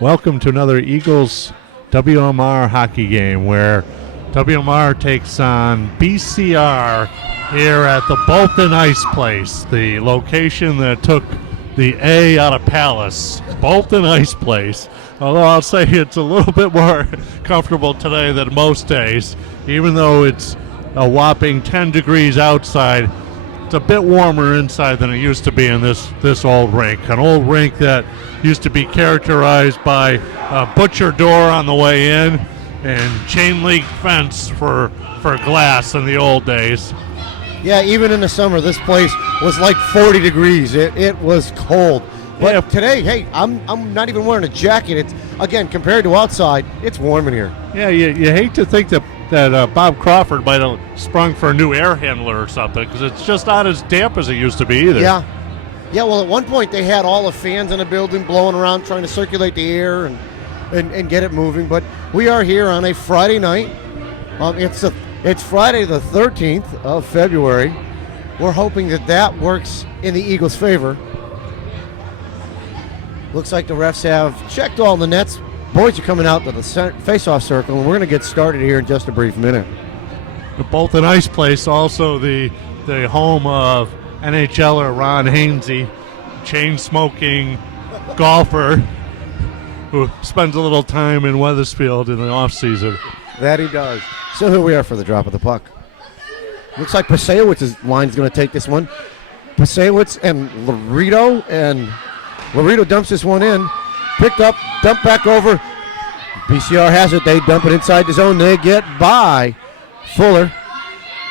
Welcome to another Eagles WMR hockey game where WMR takes on BCR here at the Bolton Ice Place, the location that took the A out of Palace. Bolton Ice Place. Although I'll say it's a little bit more comfortable today than most days, even though it's a whopping 10 degrees outside. It's a bit warmer inside than it used to be in this old rink. An old rink that used to be characterized by a butcher door on the way in and chain link fence for glass in the old days. Yeah, even in the summer, this place was like 40 degrees. It was cold. But today, hey, I'm not even wearing a jacket. It's, again, compared to outside, it's warm in here. Yeah, you hate to think that Bob Crawford might have sprung for a new air handler or something, because it's just not as damp as it used to be either. Yeah, well, at one point they had all the fans in the building blowing around trying to circulate the air and get it moving. But we are here on a Friday night. It's Friday the 13th of February. We're hoping that works in the Eagles' favor. Looks like the refs have checked all the nets. Boys are coming out to the face-off circle, and we're going to get started here in just a brief minute. The Bolton Ice Place, also the home of NHLer Ron Hainsey, chain-smoking golfer who spends a little time in Wethersfield in the off-season. That he does. So here we are for the drop of the puck. Looks like Pasewicz's line is going to take this one. Pasewicz and Laredo dumps this one in. Picked up, dumped back over. BCR has it. They dump it inside the zone. They get by Fuller.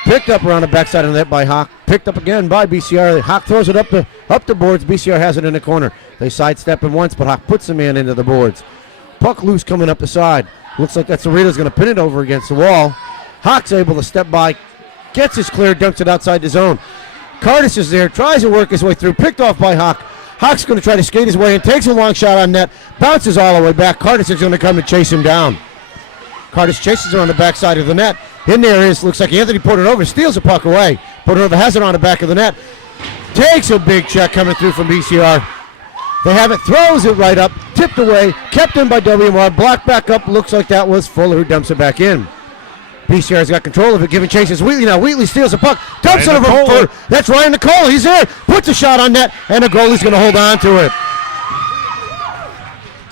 Picked up around the backside of the net by Hawk. Picked up again by BCR. Hawk throws it up the boards. BCR has it in the corner. They sidestep him once, but Hawk puts the man into the boards. Puck loose coming up the side. Looks like that's Laredo's going to pin it over against the wall. Hawk's able to step by. Gets his clear, dumps it outside the zone. Curtis is there, tries to work his way through. Picked off by Hawk. Hawk's going to try to skate his way in, takes a long shot on net, bounces all the way back. Curtis is going to come and chase him down. Curtis chases him on the backside of the net. In there is, looks like Anthony Portanova steals the puck away. Portanova has it on the back of the net. Takes a big check coming through from BCR. They have it, throws it right up, tipped away, kept in by WMR, blocked back up. Looks like that was Fuller who dumps it back in. BCR's got control of it, giving chases Wheatley now. Wheatley steals the puck, dumps it over Fuller. That's Ryan Nicole. He's there, puts a shot on net, and the goalie's going to hold on to it.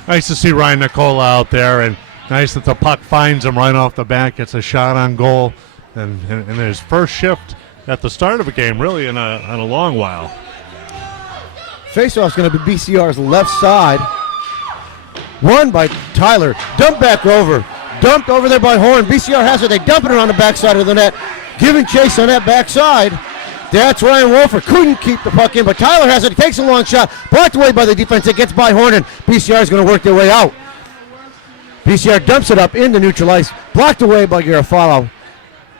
Nice to see Ryan Nicole out there, and nice that the puck finds him right off the bat, gets a shot on goal, and his first shift at the start of a game, really in a long while. Faceoff's going to be BCR's left side. Won by Tyler, dumped back over. Dumped over there by Horn. BCR has it. They dump it around the backside of the net. Giving chase on that backside. That's Ryan Wolfer. Couldn't keep the puck in, but Tyler has it. He takes a long shot. Blocked away by the defense. It gets by Horn, and BCR is going to work their way out. BCR dumps it up into neutral ice. Blocked away by Garofalo.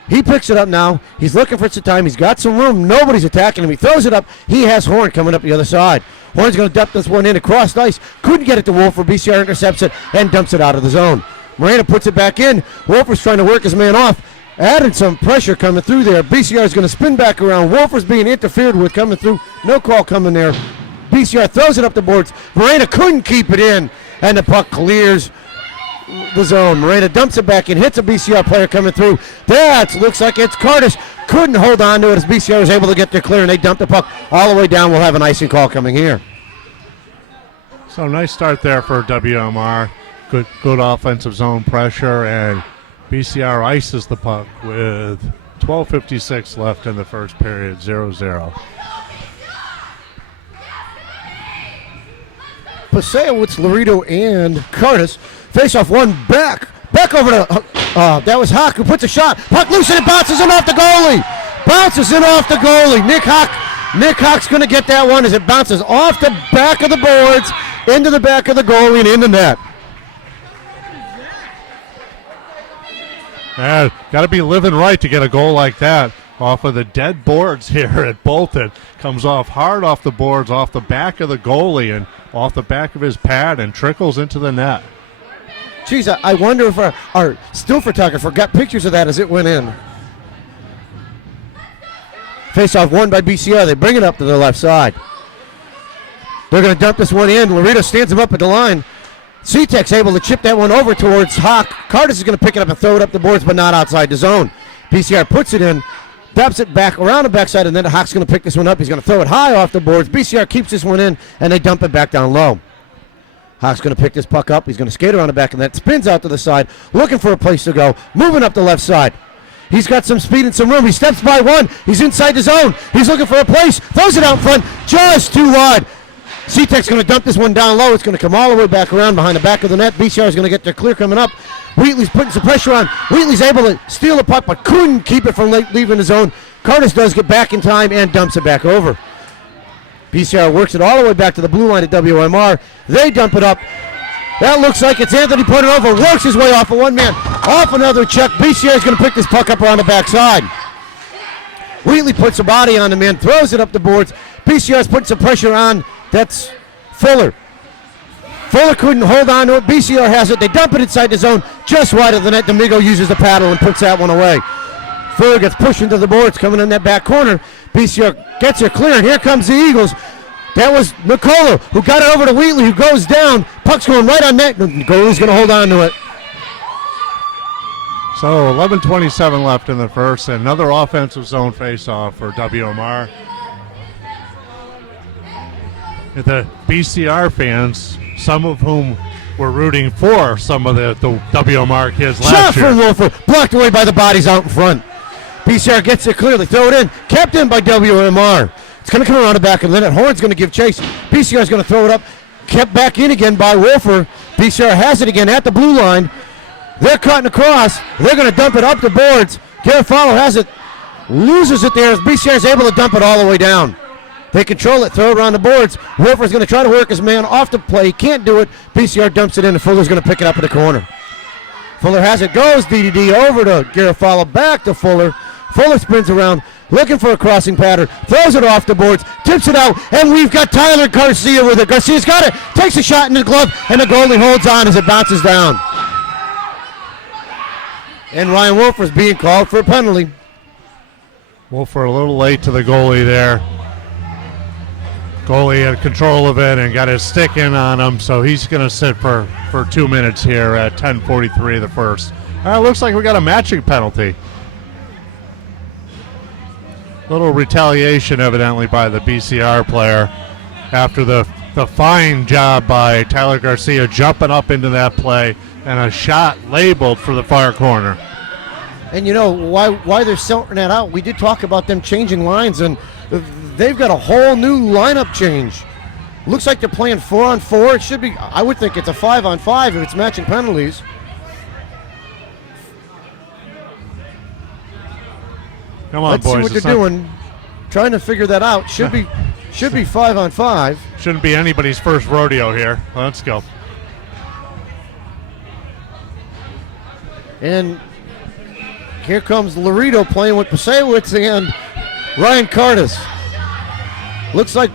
He picks it up now. He's looking for some time. He's got some room. Nobody's attacking him. He throws it up. He has Horn coming up the other side. Horn's going to dump this one in across ice. Couldn't get it to Wolfer. BCR intercepts it and dumps it out of the zone. Miranda puts it back in. Wolfer's trying to work his man off. Added some pressure coming through there. BCR is going to spin back around. Wolfer's being interfered with coming through. No call coming there. BCR throws it up the boards. Miranda couldn't keep it in, and the puck clears the zone. Miranda dumps it back in, hits a BCR player coming through. That looks like it's Curtis. Couldn't hold on to it as BCR was able to get there clear, and they dump the puck all the way down. We'll have an icing call coming here. So nice start there for WMR. Good offensive zone pressure, and BCR ices the puck with 12:56 left in the first period, 0-0. Pasewicz, Laredo, and Curtis face off one back over to that was Hawk who puts a shot. Puck loose and it bounces in off the goalie. Nick Hawk's going to get that one as it bounces off the back of the boards into the back of the goalie and in the net. Yeah, got to be living right to get a goal like that off of the dead boards here at Bolton. Comes off hard off the boards, off the back of the goalie and off the back of his pad and trickles into the net. Geez, I wonder if our still photographer got pictures of that as it went in. Face-off won by BCR. They bring it up to the left side. They're going to dump this one in. Laredo stands him up at the line. C-Tech's able to chip that one over towards Hawk. Curtis is going to pick it up and throw it up the boards, but not outside the zone. BCR puts it in, dumps it back around the backside, and then Hawk's going to pick this one up. He's going to throw it high off the boards. BCR keeps this one in, and they dump it back down low. Hawk's going to pick this puck up. He's going to skate around the back, and that spins out to the side, looking for a place to go, moving up the left side. He's got some speed and some room. He steps by one. He's inside the zone. He's looking for a place. Throws it out front, just too wide. C-Tech's going to dump this one down low. It's going to come all the way back around behind the back of the net. BCR is going to get their clear coming up. Wheatley's putting some pressure on. Wheatley's able to steal the puck, but couldn't keep it from leaving the zone. Curtis does get back in time and dumps it back over. BCR works it all the way back to the blue line at WMR. They dump it up. That looks like it's Anthony putting it over. Works his way off of one man. Off another check. BCR is going to pick this puck up around the backside. Wheatley puts a body on the man, throws it up the boards. BCR's putting some pressure on. That's Fuller. Fuller couldn't hold on to it. BCR has it. They dump it inside the zone, just wide of the net. Domingo uses the paddle and puts that one away. Fuller gets pushed into the boards, coming in that back corner. BCR gets her clear, and here comes the Eagles. That was Nicola, who got it over to Wheatley, who goes down. Puck's going right on net. The goalie's going to hold on to it. So 11:27 left in the first. Another offensive zone face-off for WMR. The BCR fans, some of whom were rooting for some of the WMR kids last year. Shot from Wolfer, blocked away by the bodies out in front. BCR gets it clearly, throw it in, kept in by WMR. It's going to come around the back of the net. Horn's going to give chase. BCR is going to throw it up, kept back in again by Wolfer. BCR has it again at the blue line. They're cutting across. They're going to dump it up the boards. Garofalo has it, loses it there as BCR is able to dump it all the way down. They control it, throw it around the boards. Wolfer's going to try to work his man off the play. He can't do it. BCR dumps it in, and Fuller's going to pick it up in the corner. Fuller has it, goes DDD over to Garofalo, back to Fuller. Fuller spins around, looking for a crossing pattern, throws it off the boards, tips it out, and we've got Tyler Garcia with it. Garcia's got it, takes a shot in the glove, and the goalie holds on as it bounces down. And Ryan Wolfer's being called for a penalty. Wolfer a little late to the goalie there. Goalie had control of it and got his stick in on him, so he's going to sit for 2 minutes here at 10:43 the first. Looks like we got a matching penalty. Little retaliation evidently by the BCR player after the fine job by Tyler Garcia jumping up into that play and a shot labeled for the far corner. And you know why they're sorting that out. We did talk about them changing lines, and they've got a whole new lineup change. Looks like they're playing 4-on-4. It should be, I would think it's a 5-on-5 if it's matching penalties. Come on, Let's boys. see what they're doing. Trying to figure that out. Should be 5-on-5. Shouldn't be anybody's first rodeo here. Let's go. And here comes Laredo playing with Pasewicz and Ryan Curtis. Looks like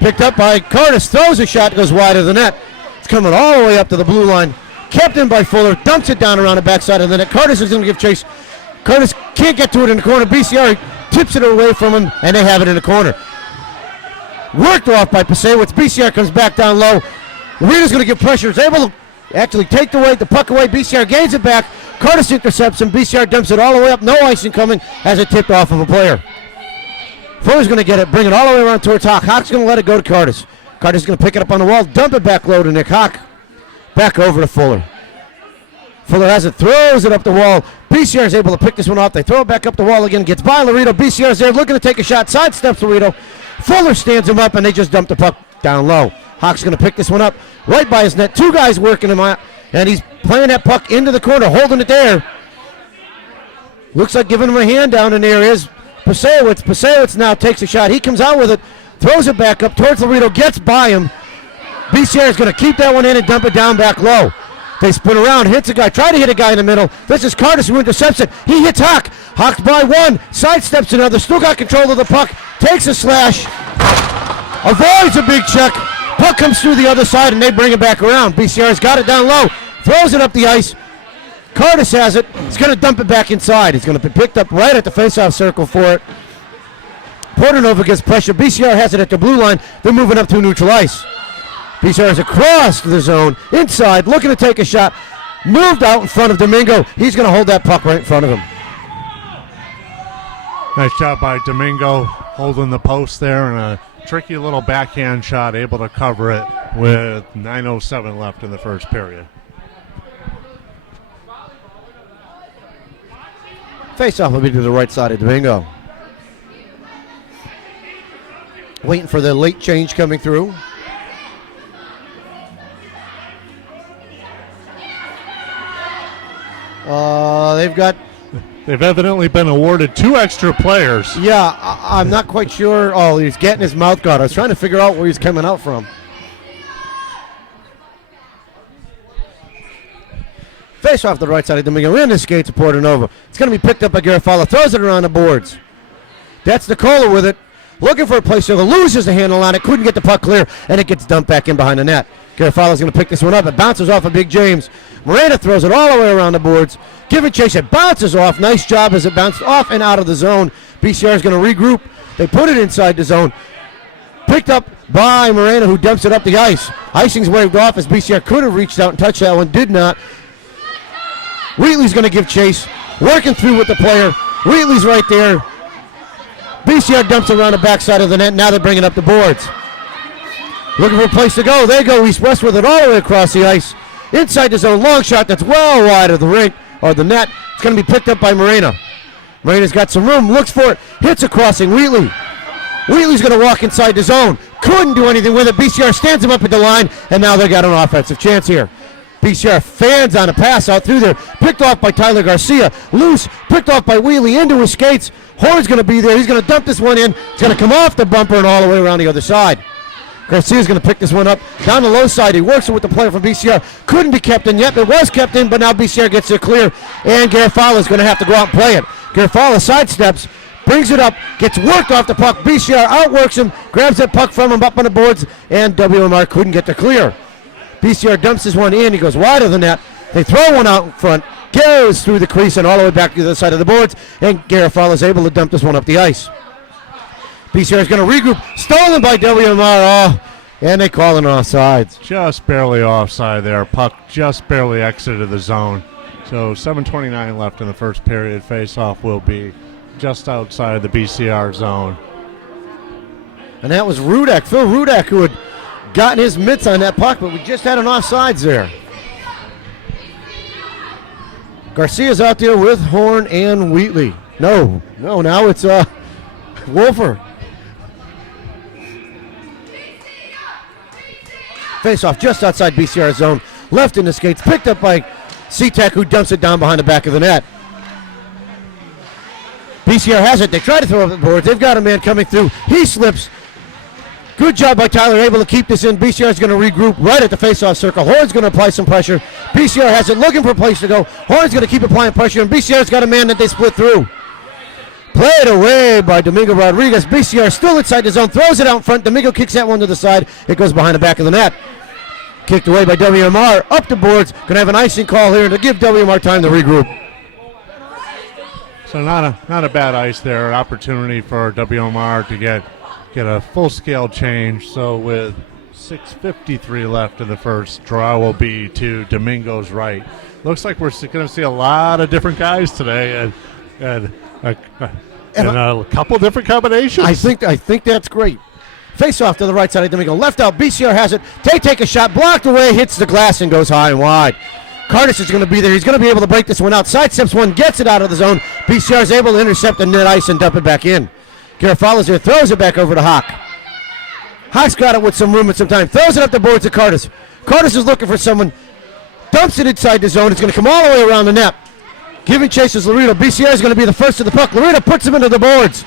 picked up by Curtis, throws a shot, goes wide of the net. It's coming all the way up to the blue line. Kept in by Fuller, dumps it down around the backside of the net. Curtis is going to give chase. Curtis can't get to it in the corner. BCR tips it away from him, and they have it in the corner. Worked off by Pasewicz. BCR comes back down low. Laredo's going to give pressure. Is able to actually take the puck away. BCR gains it back. Curtis intercepts him. BCR dumps it all the way up. No icing coming as it tipped off of a player. Fuller's going to get it, bring it all the way around towards Hawk. Hawk's going to let it go to Curtis. Curtis is going to pick it up on the wall, dump it back low to Nick Hawk. Back over to Fuller. Fuller has it, throws it up the wall. BCR is able to pick this one off. They throw it back up the wall again. Gets by Laredo. BCR is there looking to take a shot. Sidesteps Laredo. Fuller stands him up, and they just dump the puck down low. Hawk's going to pick this one up right by his net. Two guys working him out, and he's playing that puck into the corner, holding it there. Looks like giving him a hand down in there is Pasewicz. Pasewicz now takes a shot. He comes out with it, throws it back up towards Laredo, gets by him. BCR is going to keep that one in and dump it down back low. They spin around, hits a guy, try to hit a guy in the middle. This is Curtis who intercepts it. He hits Hawk. Hawk's by one, sidesteps another, still got control of the puck, takes a slash, avoids a big check. Puck comes through the other side and they bring it back around. BCR's got it down low, throws it up the ice. Curtis has it. He's going to dump it back inside. He's going to be picked up right at the faceoff circle for it. Portanova gets pressure. BCR has it at the blue line. They're moving up to neutral ice. BCR is across the zone, inside, looking to take a shot. Moved out in front of Domingo. He's going to hold that puck right in front of him. Nice job by Domingo holding the post there, and a tricky little backhand shot, able to cover it with 9:07 left in the first period. Face-off will be to the right side of Domingo. Waiting for the late change coming through. They've evidently been awarded 2 extra players. Yeah, I'm not quite sure. Oh, he's getting his mouth guard. I was trying to figure out where he's coming out from. Face off the right side of Domingo. In the skates of Portanova. It's going to be picked up by Garofalo. Throws it around the boards. That's Nicola with it. Looking for a place to go. Loses the handle on it. Couldn't get the puck clear. And it gets dumped back in behind the net. Garofalo's going to pick this one up. It bounces off of Big James. Miranda throws it all the way around the boards. Give it chase. It bounces off. Nice job as it bounced off and out of the zone. BCR is going to regroup. They put it inside the zone. Picked up by Miranda, who dumps it up the ice. Icing's waved off as BCR could have reached out and touched that one. Did not. Wheatley's going to give chase. Working through with the player. Wheatley's right there. BCR dumps it around the backside of the net. Now they're bringing up the boards. Looking for a place to go. They go east-west with it all the way across the ice. Inside the zone. Long shot that's well wide of the rink, or the net. It's going to be picked up by Morena. Morena's got some room. Looks for it. Hits a crossing. Wheatley. Wheatley's going to walk inside the zone. Couldn't do anything with it. BCR stands him up at the line, and now they got an offensive chance here. BCR fans on a pass out through there. Picked off by Tyler Garcia. Loose. Picked off by Wheatley into his skates. Horn's going to be there. He's going to dump this one in. It's going to come off the bumper and all the way around the other side. Garcia's going to pick this one up down the low side. He works it with the player from BCR. Couldn't be kept in yet. It was kept in, but now BCR gets it clear, and Garofalo is going to have to go out and play it. Garofalo sidesteps, brings it up, gets worked off the puck. BCR outworks him, grabs that puck from him up on the boards, and WMR couldn't get the clear. BCR dumps this one in. He goes wide of the net. They throw one out in front. Goes through the crease and all the way back to the other side of the boards, and Garofalo is able to dump this one up the ice. BCR is going to regroup. Stolen by WMR. And they call it offsides. Just barely offside there. Puck just barely exited the zone. So 7:29 left in the first period. Face-off will be just outside the BCR zone. And that was Rudak, Phil Rudak, who had gotten his mitts on that puck, but we just had an offsides there. Garcia's out there with Horn and Wheatley. No, now it's Wolfer. Face-off just outside BCR zone. Left in the skates. Picked up by C-Tech, who dumps it down behind the back of the net. BCR has it. They try to throw up the boards. They've got a man coming through. He slips. Good job by Tyler, able to keep this in. BCR is going to regroup right at the face-off circle. Horn's going to apply some pressure. BCR has it, looking for a place to go. Horn's going to keep applying pressure, and BCR's got a man that they split through. Played away by Domingo Rodriguez. BCR still inside the zone, throws it out in front. Domingo kicks that one to the side. It goes behind the back of the net. Kicked away by WMR. Up the boards. Going to have an icing call here to give WMR time to regroup. So not a bad ice there. Opportunity for WMR to get a full-scale change. So with 6:53 left in the first, draw will be to Domingo's right. Looks like we're going to see a lot of different guys today, and a couple different combinations. I think that's great. Face off to the right side of Domingo. Left out. BCR has it. They take a shot. Blocked away. Hits the glass and goes high and wide. Curtis is going to be there. He's going to be able to break this one out. Sidesteps one. Gets it out of the zone. BCR is able to intercept the net ice and dump it back in. Garofalo's there. Throws it back over to Hawk. Hawk's got it with some room and some time. Throws it up the boards to Curtis. Curtis is looking for someone. Dumps it inside the zone. It's going to come all the way around the net. Giving chase is Laredo. BCR is going to be the first to the puck. Laredo puts him into the boards.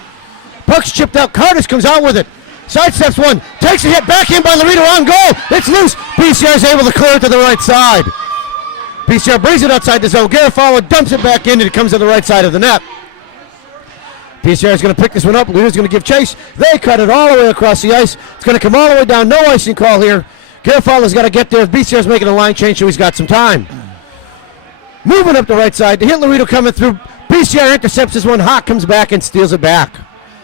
Puck's chipped out. Curtis comes out with it. Sidesteps one. Takes a hit. Back in by Laredo on goal. It's loose. BCR is able to clear it to the right side. BCR brings it outside the zone. Garofalo dumps it back in, and it comes to the right side of the net. BCR is going to pick this one up. Laredo's going to give chase. They cut it all the way across the ice. It's going to come all the way down. No icing call here. Garofalo's got to get there. BCR's making a line change, so he's got some time. Moving up the right side to hit Laredo coming through. BCR intercepts this one. Hawk comes back and steals it back.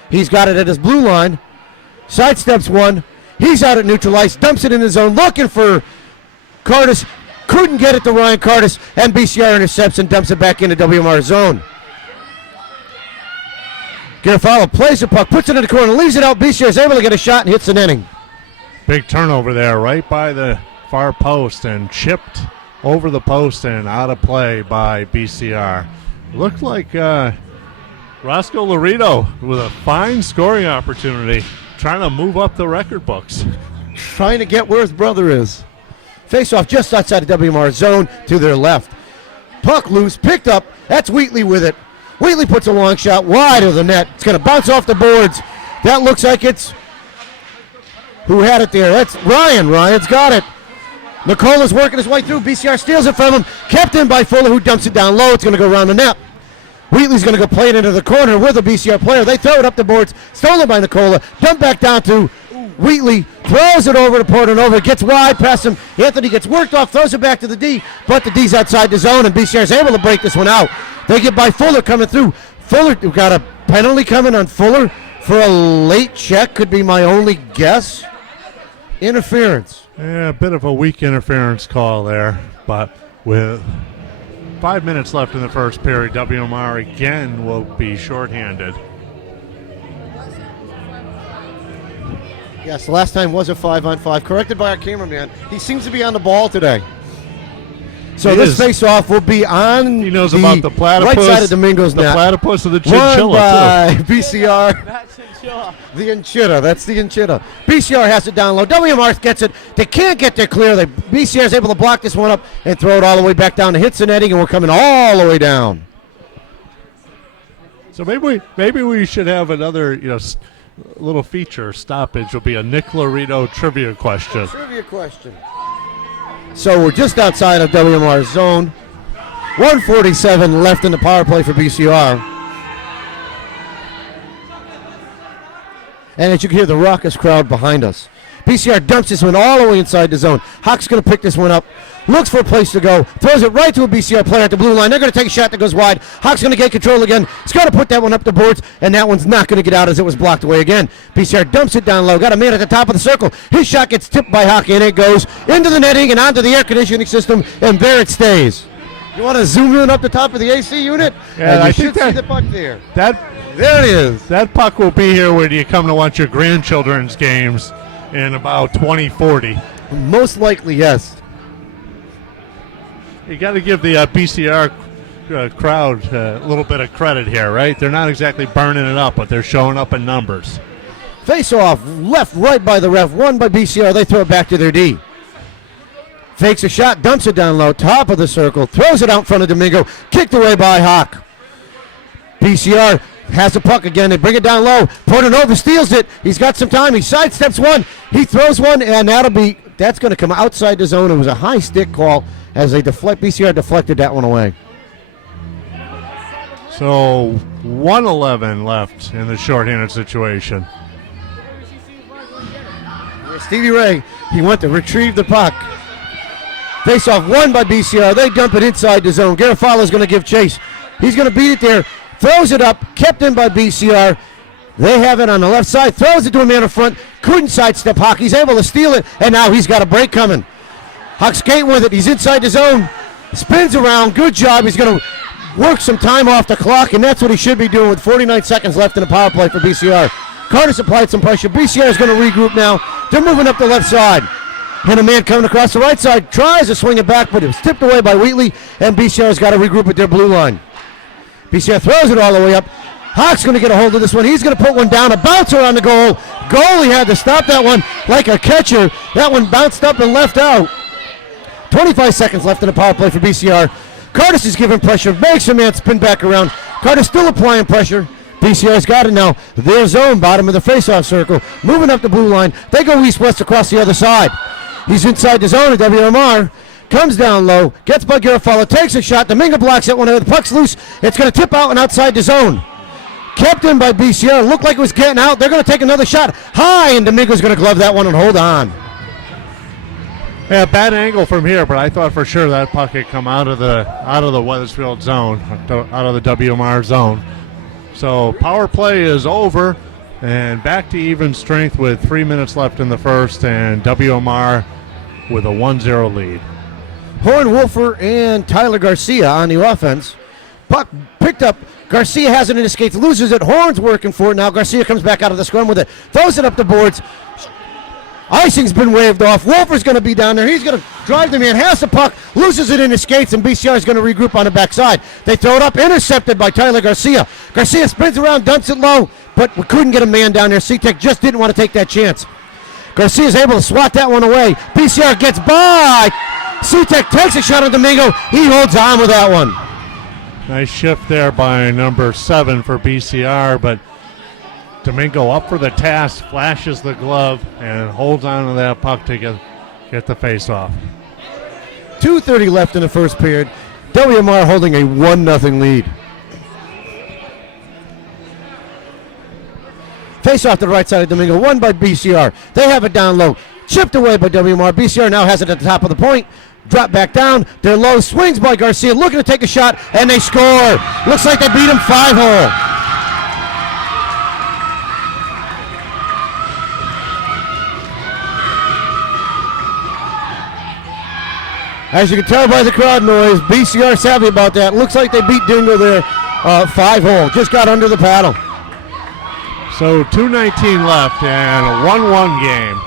He's got it at his blue line. Sidesteps one. He's out at neutral ice, dumps it in the zone, looking for Curtis. Couldn't get it to Ryan Curtis, and BCR intercepts and dumps it back into WMR zone. Garofalo plays the puck, puts it in the corner, leaves it out. BCR is able to get a shot and hits the netting. Big turnover there right by the far post and chipped over the post and out of play by BCR. Looked like Roscoe Laredo with a fine scoring opportunity, trying to move up the record books. Trying to get where his brother is. Face-off just outside the WMR zone to their left. Puck loose, picked up. That's Wheatley with it. Wheatley puts a long shot wide of the net. It's going to bounce off the boards. That looks like it's... Who had it there? That's Ryan. Ryan's got it. Nicola's working his way through. BCR steals it from him. Kept in by Fuller, who dumps it down low. It's going to go around the net. Wheatley's going to go play it into the corner with a BCR player. They throw it up the boards. Stolen by Nicola. Dumped back down to Wheatley. Throws it over to Portanova. Gets wide past him. Anthony gets worked off. Throws it back to the D. But the D's outside the zone, and BCR is able to break this one out. They get by Fuller coming through. Fuller got a penalty coming on Fuller for a late check. Could be my only guess. Interference. Yeah, a bit of a weak interference call there, but with 5 minutes left in the first period, WMR again will be shorthanded. Yes, the last time was a 5-on-5, corrected by our cameraman. He seems to be on the ball today. So this face-off will be on he knows about the platypus, right side of Domingo's net. The platypus of the chinchilla, Won by too. BCR. That chinchilla. The Enchilla, that's the Enchilla. BCR has it down low. WMR gets it. They can't get there clear. BCR is able to block this one up and throw it all the way back down to hits the netting, and we're coming all the way down. So maybe we should have another little feature stoppage. Will be a Nick Laredo trivia question. Trivia question. So we're just outside of WMR's zone. 1:47 left in the power play for BCR. And as you can hear the raucous crowd behind us. BCR dumps this one all the way inside the zone. Hawk's going to pick this one up. Looks for a place to go. Throws it right to a BCR player at the blue line. They're going to take a shot that goes wide. Hawk's going to get control again. He's going to put that one up the boards, and that one's not going to get out as it was blocked away again. BCR dumps it down low. Got a man at the top of the circle. His shot gets tipped by Hawk, and it goes into the netting and onto the air conditioning system, and there it stays. You want to zoom in up the top of the AC unit? Yeah, and I you think should see the puck there. There it is. That puck will be here when you come to watch your grandchildren's games in about 2040. Most likely, yes. You got to give the BCR crowd a little bit of credit here, right? They're not exactly burning it up, but they're showing up in numbers. Face off, left, right by the ref, won by BCR. They throw it back to their D. Fakes a shot, dumps it down low, top of the circle, throws it out in front of Domingo, kicked away by Hawk. BCR has the puck again. They bring it down low. Portanova steals it. He's got some time. He sidesteps one. He throws one, and that's going to come outside the zone. It was a high stick call as they BCR deflected that one away. So 1:11 left in the shorthanded situation. Stevie Ray, he went to retrieve the puck. Face off won by BCR. They dump it inside the zone. Garofalo's going to give chase. He's going to beat it there. Throws it up. Kept in by BCR. They have it on the left side. Throws it to a man in front. Couldn't sidestep Hawk. He's able to steal it. And now he's got a break coming. Hawk skate with it. He's inside the zone. Spins around. Good job. He's going to work some time off the clock. And that's what he should be doing with 49 seconds left in the power play for BCR. Curtis applied some pressure. BCR is going to regroup now. They're moving up the left side. And a man coming across the right side tries to swing it back, but it was tipped away by Wheatley, and BCR's got to regroup at their blue line. BCR throws it all the way up. Hawk's going to get a hold of this one. He's going to put one down, a bouncer on the goal. Goalie had to stop that one like a catcher. That one bounced up and left out. 25 seconds left in the power play for BCR. Curtis is giving pressure, makes a man spin back around. Curtis still applying pressure. BCR's got it now. Their zone, bottom of the faceoff circle. Moving up the blue line. They go east-west across the other side. He's inside the zone at WMR. Comes down low. Gets by Garofalo. Takes a shot. Domingo blocks it. When the puck's loose, it's going to tip out and outside the zone. Kept in by BCR. Looked like it was getting out. They're going to take another shot. High, and Domingo's going to glove that one and hold on. Yeah, bad angle from here, but I thought for sure that puck had come out of the Wethersfield zone, out of the WMR zone. So power play is over, And back to even strength with 3 minutes left in the first, and WMR with a 1-0 lead. Horn, Wolfer, and Tyler Garcia on the offense. Puck picked up. Garcia has it in his skates, loses it. Horn's working for it now. Garcia comes back out of the scrum with it, throws it up the boards. Icing's been waved off. Wolfer's going to be down there. He's going to drive the man, has the puck, loses it in his skates, and BCR is going to regroup on the backside. They throw it up, intercepted by Tyler Garcia. Garcia spins around, dumps it low, but we couldn't get a man down there. C-Tech just didn't want to take that chance. Garcia's able to swat that one away. BCR gets by. C-Tech takes a shot at Domingo. He holds on with that one. Nice shift there by number 7 for BCR, but Domingo up for the task, flashes the glove, and holds on to that puck to get the face-off. 2:30 left in the first period. WMR holding a 1-0 lead. Face off to the right side of Domingo, won by BCR. They have it down low, chipped away by WMR. BCR now has it at the top of the point. Drop back down. They're low. Swings by Garcia, looking to take a shot, and they score. Looks like they beat him 5-hole. As you can tell by the crowd noise, BCR savvy about that. Looks like they beat Dingo there 5-hole. Just got under the paddle. So 2:19 left and a 1-1 game.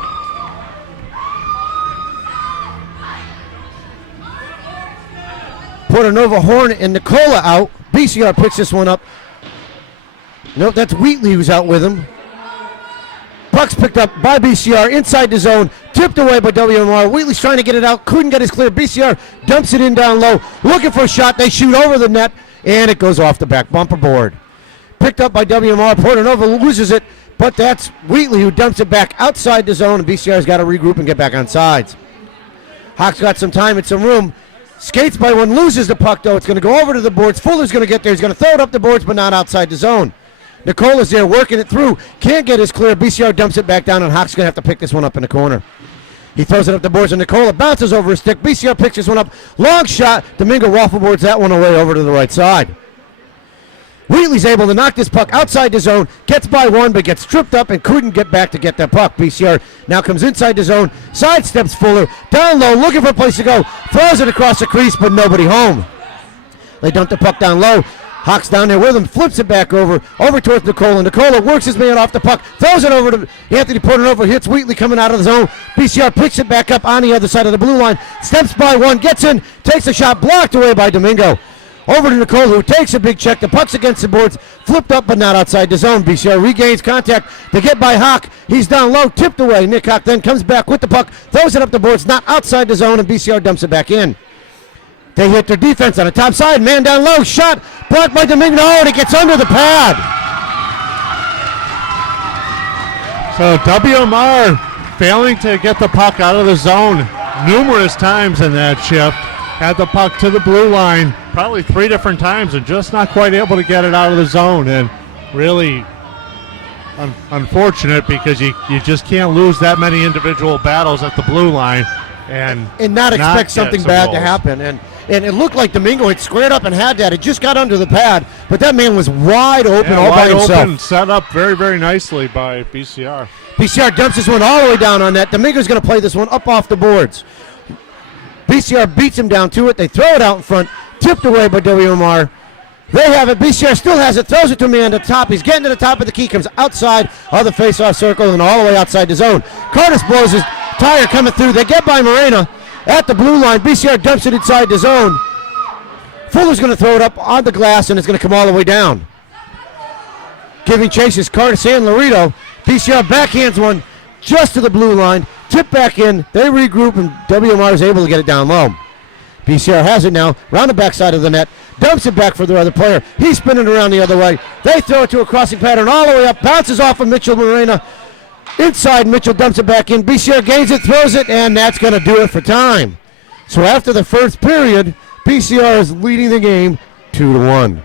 Portanova, Horn, and Nicola out. BCR picks this one up. Nope, that's Wheatley who's out with him. Puck's picked up by BCR inside the zone, tipped away by WMR. Wheatley's trying to get it out, couldn't get his clear. BCR dumps it in down low, looking for a shot. They shoot over the net, and it goes off the back bumper board. Picked up by WMR. Portanova loses it, but that's Wheatley who dumps it back outside the zone, and BCR's got to regroup and get back on sides. Hawks got some time and some room. Skates by one, loses the puck though. It's going to go over to the boards. Fuller's going to get there. He's going to throw it up the boards, but not outside the zone. Nicola's there working it through. Can't get his clear. BCR dumps it back down, and Hawks going to have to pick this one up in the corner. He throws it up the boards, and Nicola bounces over his stick. BCR picks this one up. Long shot. Domingo waffle boards that one away over to the right side. Wheatley's able to knock this puck outside the zone, gets by one, but gets tripped up and couldn't get back to get that puck. BCR now comes inside the zone, sidesteps Fuller, down low, looking for a place to go, throws it across the crease, but nobody home. They dump the puck down low. Hawks down there with him, flips it back over towards Nicola. Nicola works his man off the puck, throws it over to Anthony Portanova, hits Wheatley coming out of the zone. BCR picks it back up on the other side of the blue line, steps by one, gets in, takes a shot, blocked away by Domingo. Over to Nicola, who takes a big check. The puck's against the boards, flipped up but not outside the zone. BCR regains contact to get by Hawk. He's down low, tipped away. Nick Hawk then comes back with the puck, throws it up the boards, not outside the zone, and BCR dumps it back in. They hit their defense on the top side. Man down low, shot, blocked by Domingo, and it gets under the pad. So WMR failing to get the puck out of the zone numerous times in that shift. Had the puck to the blue line probably 3 different times and just not quite able to get it out of the zone. And really unfortunate because you just can't lose that many individual battles at the blue line and not expect something bad to happen. And it looked like Domingo had squared up and had that. It just got under the pad, but that man was wide open all by himself. Open, set up very, very nicely by BCR. BCR dumps this one all the way down on that. Domingo's going to play this one up off the boards. BCR beats him down to it. They throw it out in front, tipped away by WMR. They have it. BCR still has it, throws it to me on the top. He's getting to the top of the key, comes outside of the face-off circle and all the way outside the zone. Curtis blows his tire coming through. They get by Morena at the blue line. BCR dumps it inside the zone. Fuller's going to throw it up on the glass, and it's going to come all the way down. Giving chase is Curtis and Laredo. BCR backhands one just to the blue line. Tip back in, they regroup, and WMR is able to get it down low. BCR has it now, round the backside of the net, dumps it back for the other player. He's spinning around the other way. They throw it to a crossing pattern all the way up, bounces off of Mitchell Morena. Inside, Mitchell dumps it back in. BCR gains it, throws it, and that's going to do it for time. So after the first period, BCR is leading the game 2-1.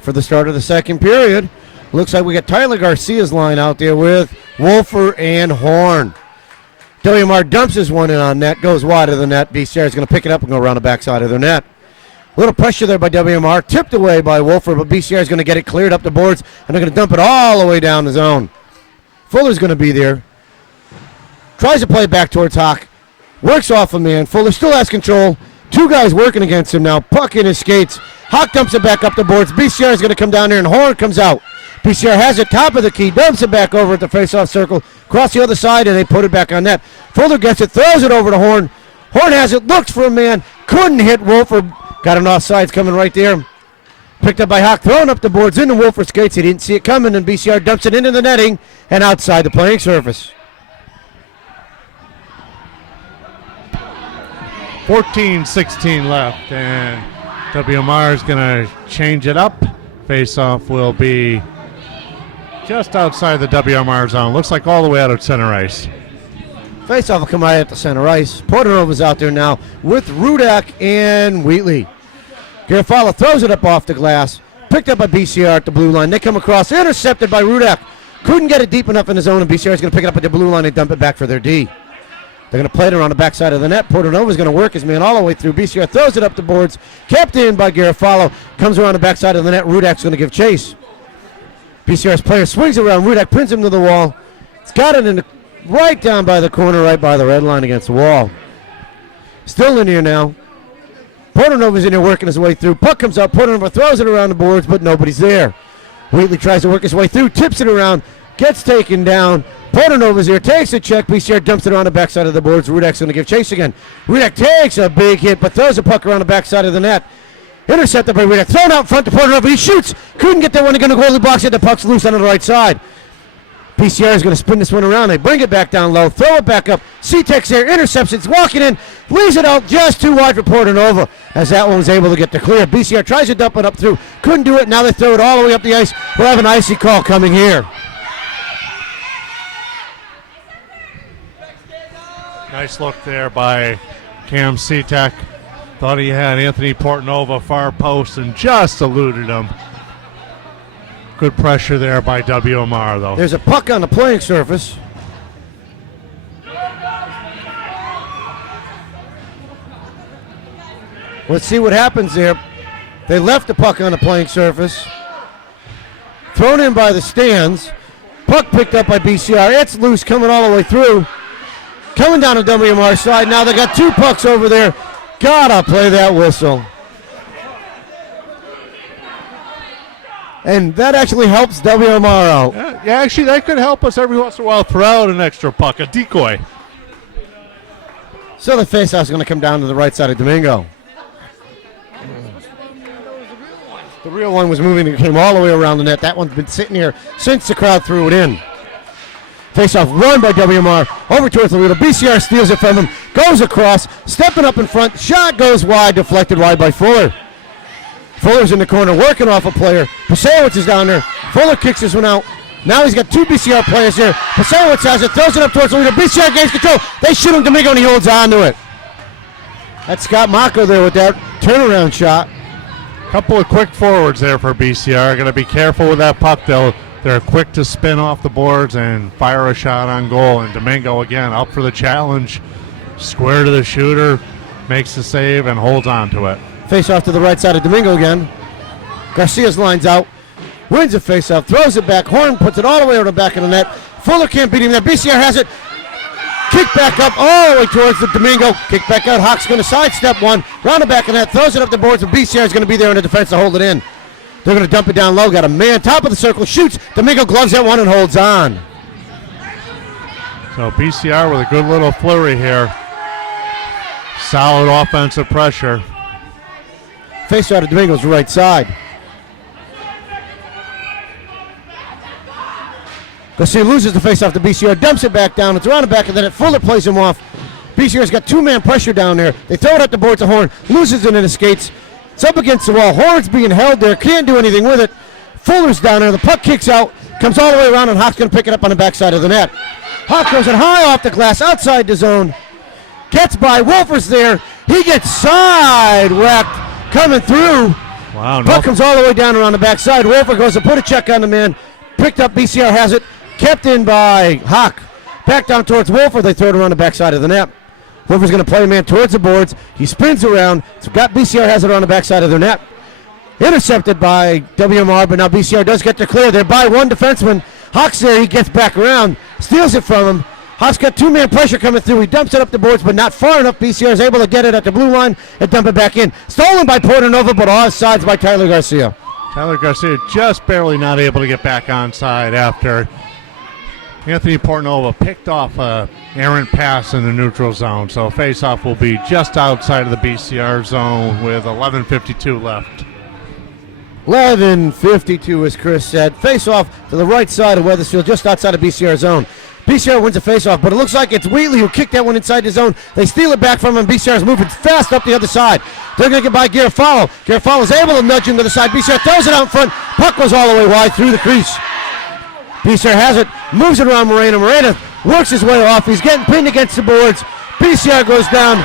For the start of the second period, looks like we got Tyler Garcia's line out there with Wolfer and Horn. WMR dumps this one in on net, goes wide of the net. BCR is going to pick it up and go around the backside of the net. A little pressure there by WMR. Tipped away by Wolfer, but BCR is going to get it cleared up the boards, and they're going to dump it all the way down the zone. Fuller's going to be there. Tries to play back towards Hawk. Works off a man. Fuller still has control. Two guys working against him now. Puck in his skates. Hawk dumps it back up the boards. BCR is going to come down there, and Horn comes out. BCR has it top of the key. Dumps it back over at the faceoff circle. Across the other side, and they put it back on net. Fuller gets it. Throws it over to Horn. Horn has it. Looks for a man. Couldn't hit Wolfer. Got an offsides coming right there. Picked up by Hawk. Throwing up the boards into Wolfer's skates. He didn't see it coming, and BCR dumps it into the netting and outside the playing surface. 14-16 left, and WMR is going to change it up. Face-off will be just outside the WMR zone. Looks like all the way out of center ice. Face-off will come right at the center ice. Portanova's out there now with Rudak and Wheatley. Garofalo throws it up off the glass. Picked up by BCR at the blue line. They come across, intercepted by Rudak. Couldn't get it deep enough in the zone, and BCR is going to pick it up at the blue line and dump it back for their D. They're going to play it around the backside of the net. Portanova's going to work his man all the way through. BCR throws it up the boards. Kept in by Garofalo. Comes around the backside of the net. Rudak's going to give chase. BCR's player swings around. Rudak pins him to the wall. It's got it in the, right down by the corner, right by the red line against the wall. Still in here now. Portanova's in here working his way through. Puck comes out. Portanova throws it around the boards, but nobody's there. Wheatley tries to work his way through. Tips it around. Gets taken down. Portanova's here, takes a check. BCR dumps it around the backside of the boards. Rudak's going to give chase again. Rudak takes a big hit, but throws a puck around the backside of the net. Intercepted by Rudak. Thrown out front to Portanova. He shoots. Couldn't get that one. They're going to goalie box it. The puck's loose on the right side. BCR is going to spin this one around. They bring it back down low. Throw it back up. C-Tech's there. Intercepts it. It's walking in. Leaves it out just too wide for Portanova as that one was able to get the clear. BCR tries to dump it up through. Couldn't do it. Now they throw it all the way up the ice. We'll have an icy call coming here. Nice look there by Cam C-Tech. Thought he had Anthony Portanova far post and just eluded him. Good pressure there by WMR, though. There's a puck on the playing surface. Let's see what happens there. They left the puck on the playing surface. Thrown in by the stands. Puck picked up by BCR. It's loose, coming all the way through. Coming down the WMR side. Now they got two pucks over there. Gotta play that whistle. And that actually helps WMR out. Yeah, actually, that could help us every once in a while throw out an extra puck, a decoy. So the faceoff is going to come down to the right side of Domingo. The real one was moving and came all the way around the net. That one's been sitting here since the crowd threw it in. Faceoff run by WMR over towards Laredo. BCR steals it from him, goes across, stepping up in front. Shot goes wide, deflected wide by Fuller. Fuller's in the corner working off a player. Pasewicz is down there. Fuller kicks this one out. Now he's got two BCR players here. Pasewicz has it, throws it up towards Laredo. BCR gains control. They shoot him, Domingo, and he holds on to it. That's Scott Mocco there with that turnaround shot. Couple of quick forwards there for BCR. Going to be careful with that puck. They're quick to spin off the boards and fire a shot on goal. And Domingo again up for the challenge. Square to the shooter, makes the save and holds on to it. Face off to the right side of Domingo again. Garcia's lines out, wins a face off, throws it back. Horn puts it all the way over the back of the net. Fuller can't beat him there. BCR has it. Kick back up all the way towards the Domingo. Kick back out. Hawk's going to sidestep one. Round the back of the net, throws it up the boards, and BCR is going to be there in the defense to hold it in. They're going to dump it down low. Got a man top of the circle, shoots. Domingo gloves that one and holds on. So BCR with a good little flurry here. Solid offensive pressure. Face out of Domingo's right side. Garcia loses the face off to BCR, dumps it back down. It's around the back of the net. Fuller plays him off. BCR's got two-man pressure down there. They throw it up the board to Horn. Loses it in his skates. It's up against the wall. Horn's being held there. Can't do anything with it. Fuller's down there. The puck kicks out. Comes all the way around, and Hawk's going to pick it up on the backside of the net. Hawk goes it high off the glass, outside the zone. Gets by. Wolfer's there. He gets side-whacked coming through. Wow. Puck comes all the way down around the backside. Wolfer goes to put a check on the man. Picked up. BCR has it. Kept in by Hawk. Back down towards Wolfer. They throw it around the backside of the net. Whoever's going to play a man towards the boards. He spins around. So BCR has it on the backside of their net. Intercepted by WMR, but now BCR does get to clear. They're by one defenseman. Hawk's there. He gets back around. Steals it from him. Hawk's got two-man pressure coming through. He dumps it up the boards, but not far enough. BCR is able to get it at the blue line and dump it back in. Stolen by Portanova, but offsides by Tyler Garcia. Tyler Garcia just barely not able to get back onside after Anthony Portanova picked off a errant pass in the neutral zone. So face-off will be just outside of the BCR zone with 11:52 left. 11:52, as Chris said. Face-off to the right side of Wethersfield, just outside of BCR zone. BCR wins a face-off, but it looks like it's Wheatley who kicked that one inside the zone. They steal it back from him. BCR is moving fast up the other side. They're going to get by Garofalo. Garofalo is able to nudge him to the side. BCR throws it out in front. Puck goes all the way wide through the crease. BCR has it, moves it around Moreno. Moreno works his way off. He's getting pinned against the boards. BCR goes down.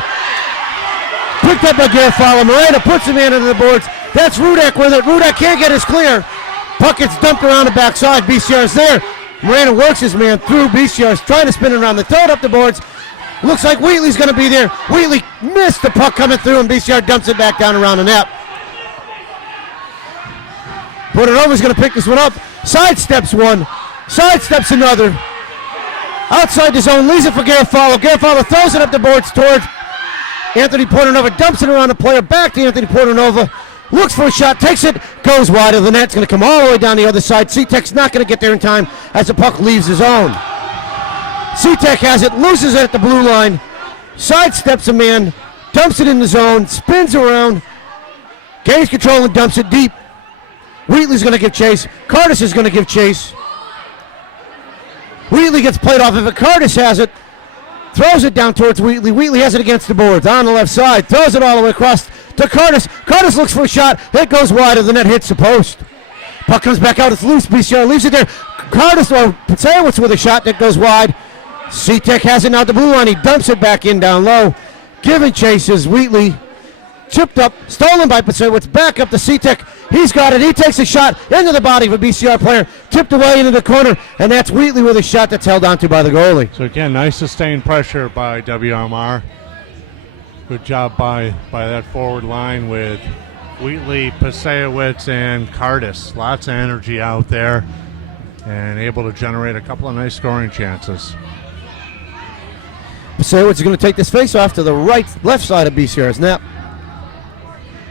Picked up by Garofalo. Moreno puts him in under the boards. That's Rudak with it. Rudak can't get his clear. Puck gets dumped around the backside. BCR is there. Moreno works his man through. BCR is trying to spin it around. They throw it up the boards. Looks like Wheatley's going to be there. Wheatley missed the puck coming through, and BCR dumps it back down around the net. Portanova's going to pick this one up. Sidesteps one. Sidesteps another. Outside the zone. Leaves it for Garofalo. Garofalo throws it up the boards towards Anthony Portanova. Dumps it around the player. Back to Anthony Portanova. Looks for a shot, takes it, goes wide of the net. It's going to come all the way down the other side. C-Tech's not going to get there in time as the puck leaves his zone. C-Tech has it, loses it at the blue line, sidesteps a man, dumps it in the zone, spins around, gains control and dumps it deep. Wheatley's going to give chase. Curtis is going to give chase. Wheatley gets played off of it. Curtis has it, throws it down towards Wheatley. Wheatley has it against the boards on the left side, throws it all the way across to Curtis. Curtis looks for a shot. It goes wide of the net, hits the post. Puck comes back out. It's loose. BCR leaves it there. Curtis or Patsewicz with a shot that goes wide. C-Tech has it now at the blue line. He dumps it back in down low. Giving chases. Wheatley chipped up, stolen by Patsewicz. Back up to C-Tech. He's got it. He takes a shot into the body of a BCR player. Tipped away into the corner, and that's Wheatley with a shot that's held onto by the goalie. So again, nice sustained pressure by WMR. Good job by that forward line with Wheatley, Patsewicz, and Curtis. Lots of energy out there and able to generate a couple of nice scoring chances. Patsewicz is going to take this face-off to the left side of BCR's net.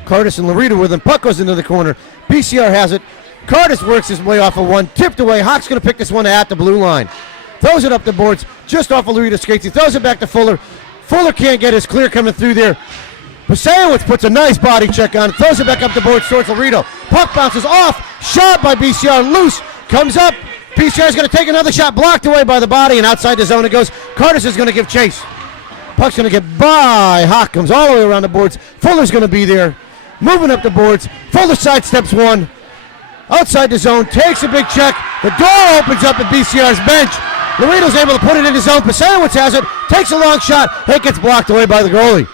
Curtis and Larita with him. Puck goes into the corner. BCR has it. Curtis works his way off of one. Tipped away. Hawk's going to pick this one at the blue line. Throws it up the boards just off of Larita's skates. He throws it back to Fuller. Fuller can't get his clear coming through there. Patsewicz puts a nice body check on it. Throws it back up the boards towards Larito. Puck bounces off. Shot by BCR. Loose. Comes up. BCR is going to take another shot. Blocked away by the body, and outside the zone it goes. Curtis is going to give chase. Puck's going to get by. Hawk comes all the way around the boards. Fuller's going to be there. Moving up the boards. Fuller sidesteps one. Outside the zone. Takes a big check. The door opens up at BCR's bench. Larito's able to put it in his zone. Patsewicz has it. Takes a long shot. It gets blocked away by the goalie.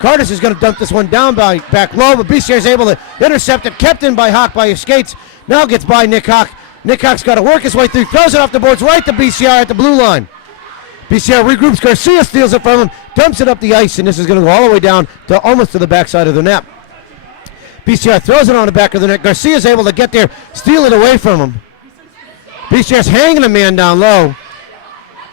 Curtis is going to dump this one down back low, but BCR is able to intercept it. Kept in by Hawk by his skates. Now gets by Nick Hawk. Nick Hawk's got to work his way through. Throws it off the boards right to BCR at the blue line. BCR regroups. Garcia steals it from him. Dumps it up the ice, and this is going to go all the way down to almost to the backside of the net. BCR throws it on the back of the net. Garcia's able to get there, steal it away from him. BCR's hanging a man down low.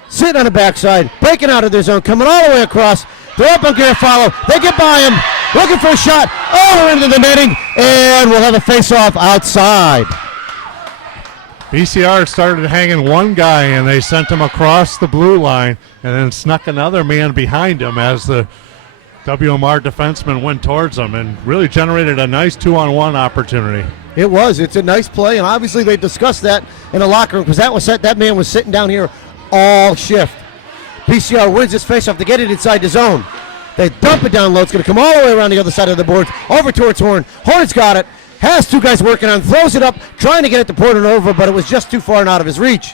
Sitting on the backside, breaking out of their zone, coming all the way across. They're up on Garofalo. They get by him, looking for a shot, over into the netting, and we'll have a face-off outside. BCR started hanging one guy, and they sent him across the blue line, and then snuck another man behind him as the WMR defenseman went towards him, and really generated a nice 2-on-1 opportunity. It was. It's a nice play, and obviously they discussed that in the locker room because that man was sitting down here all shift. BCR wins this faceoff to get it inside the zone. They dump it down low. It's going to come all the way around the other side of the board, over towards Horn. Horn's got it. Has two guys working on, throws it up, trying to get it to Portanova, but it was just too far and out of his reach.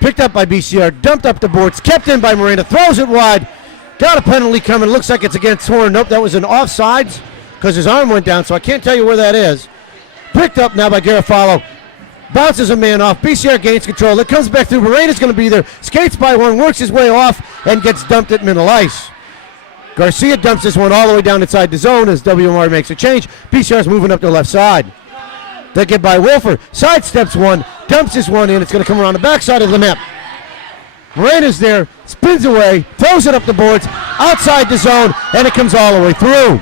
Picked up by BCR, dumped up the boards, kept in by Miranda, throws it wide. Got a penalty coming. Looks like it's against Horn. Nope, that was an offsides because his arm went down, so I can't tell you where that is. Picked up now by Garofalo. bounces a man off. BCR gains control. It comes back through. Morena's going to be there. Skates by one, works his way off, and gets dumped at middle ice. Garcia dumps this one all the way down inside the zone as WMR makes a change. BCR's moving up the left side. They get by Wolfer. Sidesteps one, dumps this one in. It's going to come around the backside of the net. Morena's there, spins away, throws it up the boards, outside the zone, and it comes all the way through.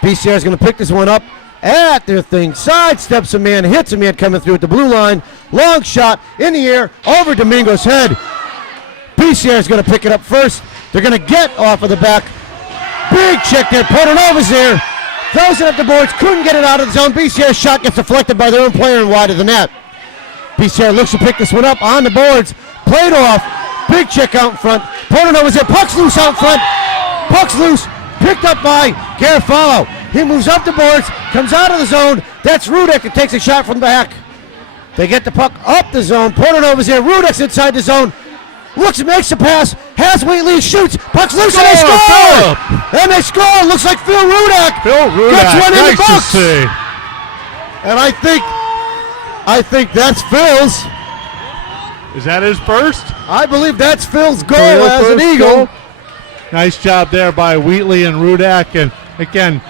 BCR's going to pick this one up at their thing. Sidesteps a man, hits a man coming through at the blue line. Long shot in the air over Domingo's head. BCR's going to pick it up first. They're going to get off of the back. Big check there. Portanova's there. Throws it up the boards. Couldn't get it out of the zone. BCR's shot gets deflected by their own player and wide of the net. BCR looks to pick this one up on the boards. Played off. Big check out in front. Portanova's there. Puck's loose out in front. Puck's loose. Picked up by Garofalo. He moves up the boards. Comes out of the zone. That's Rudek that takes a shot from the back. They get the puck up the zone. Portanova's there. Rudek's inside the zone. Looks, makes the pass, has Wheatley, shoots, puck's loose, and they score! And they score! Looks like Phil Rudek gets one in the box. And I think that's Phil's. Is that his first? I believe that's Phil's goal as an Eagle. Nice job there by Wheatley and Rudek. And again,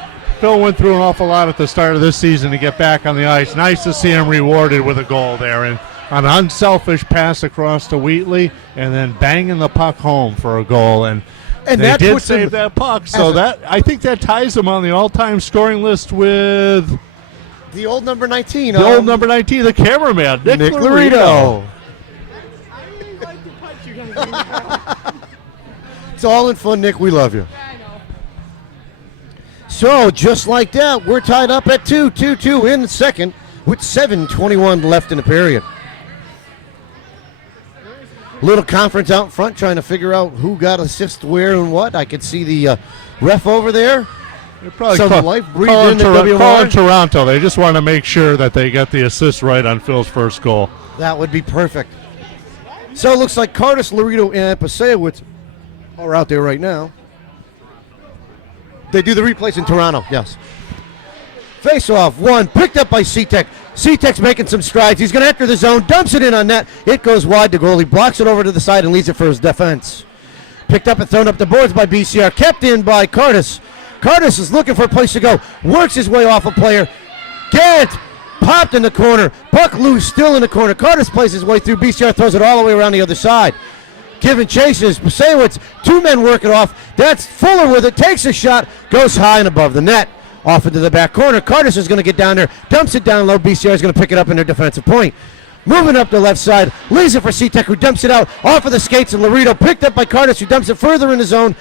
Phil went through an awful lot at the start of this season to get back on the ice. Nice to see him rewarded with a goal there. And an unselfish pass across to Wheatley, and then banging the puck home for a goal, and they did save that puck. So that I think that ties them on the all-time scoring list with the old number 19. The old number 19, the cameraman, Nick Laredo. It's all in fun, Nick. We love you. So just like that, we're tied up at 2-2 in the second with 7:21 left in the period. Little conference out front trying to figure out who got assist where and what. I could see the ref over there. They're probably life breathed in calling Toronto. They just want to make sure that they get the assist right on Phil's first goal. That would be perfect. So it looks like Curtis, Laredo, and Pasewicz are out there right now. They do the replays in Toronto, yes. Face-off, one, picked up by C-Tech. C-Tech's making some strides. He's going to enter the zone, dumps it in on net. It goes wide. The goalie blocks it over to the side and leaves it for his defense. Picked up and thrown up the boards by BCR. Kept in by Curtis. Curtis is looking for a place to go. Works his way off a player. Garrett popped in the corner. Puck loose, still in the corner. Curtis plays his way through. BCR throws it all the way around the other side. Giving chases. Pasewicz, two men work it off. That's Fuller with it. Takes a shot. Goes high and above the net. Off into the back corner. Curtis is going to get down there. Dumps it down low. BCR is going to pick it up in their defensive point. Moving up the left side. Leaves it for C-Tech, who dumps it out. Off of the skates and Laredo. Picked up by Curtis, who dumps it further in the zone.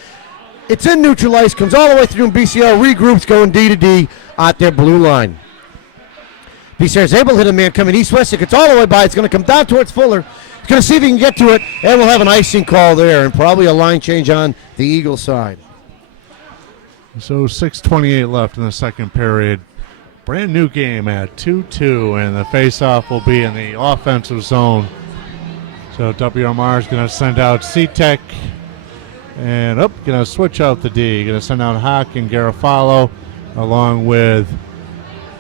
It's in neutral ice. Comes all the way through, and BCR regroups going D to D at their blue line. BCR is able to hit a man coming east-west. It gets all the way by. It's going to come down towards Fuller. He's going to see if he can get to it, and we'll have an icing call there, and probably a line change on the Eagles side. So 6:28 left in the second period. Brand new game at 2-2, and the face-off will be in the offensive zone. So WMR is going to send out C-Tech, and going to switch out the D. Going to send out Hawk and Garofalo, along with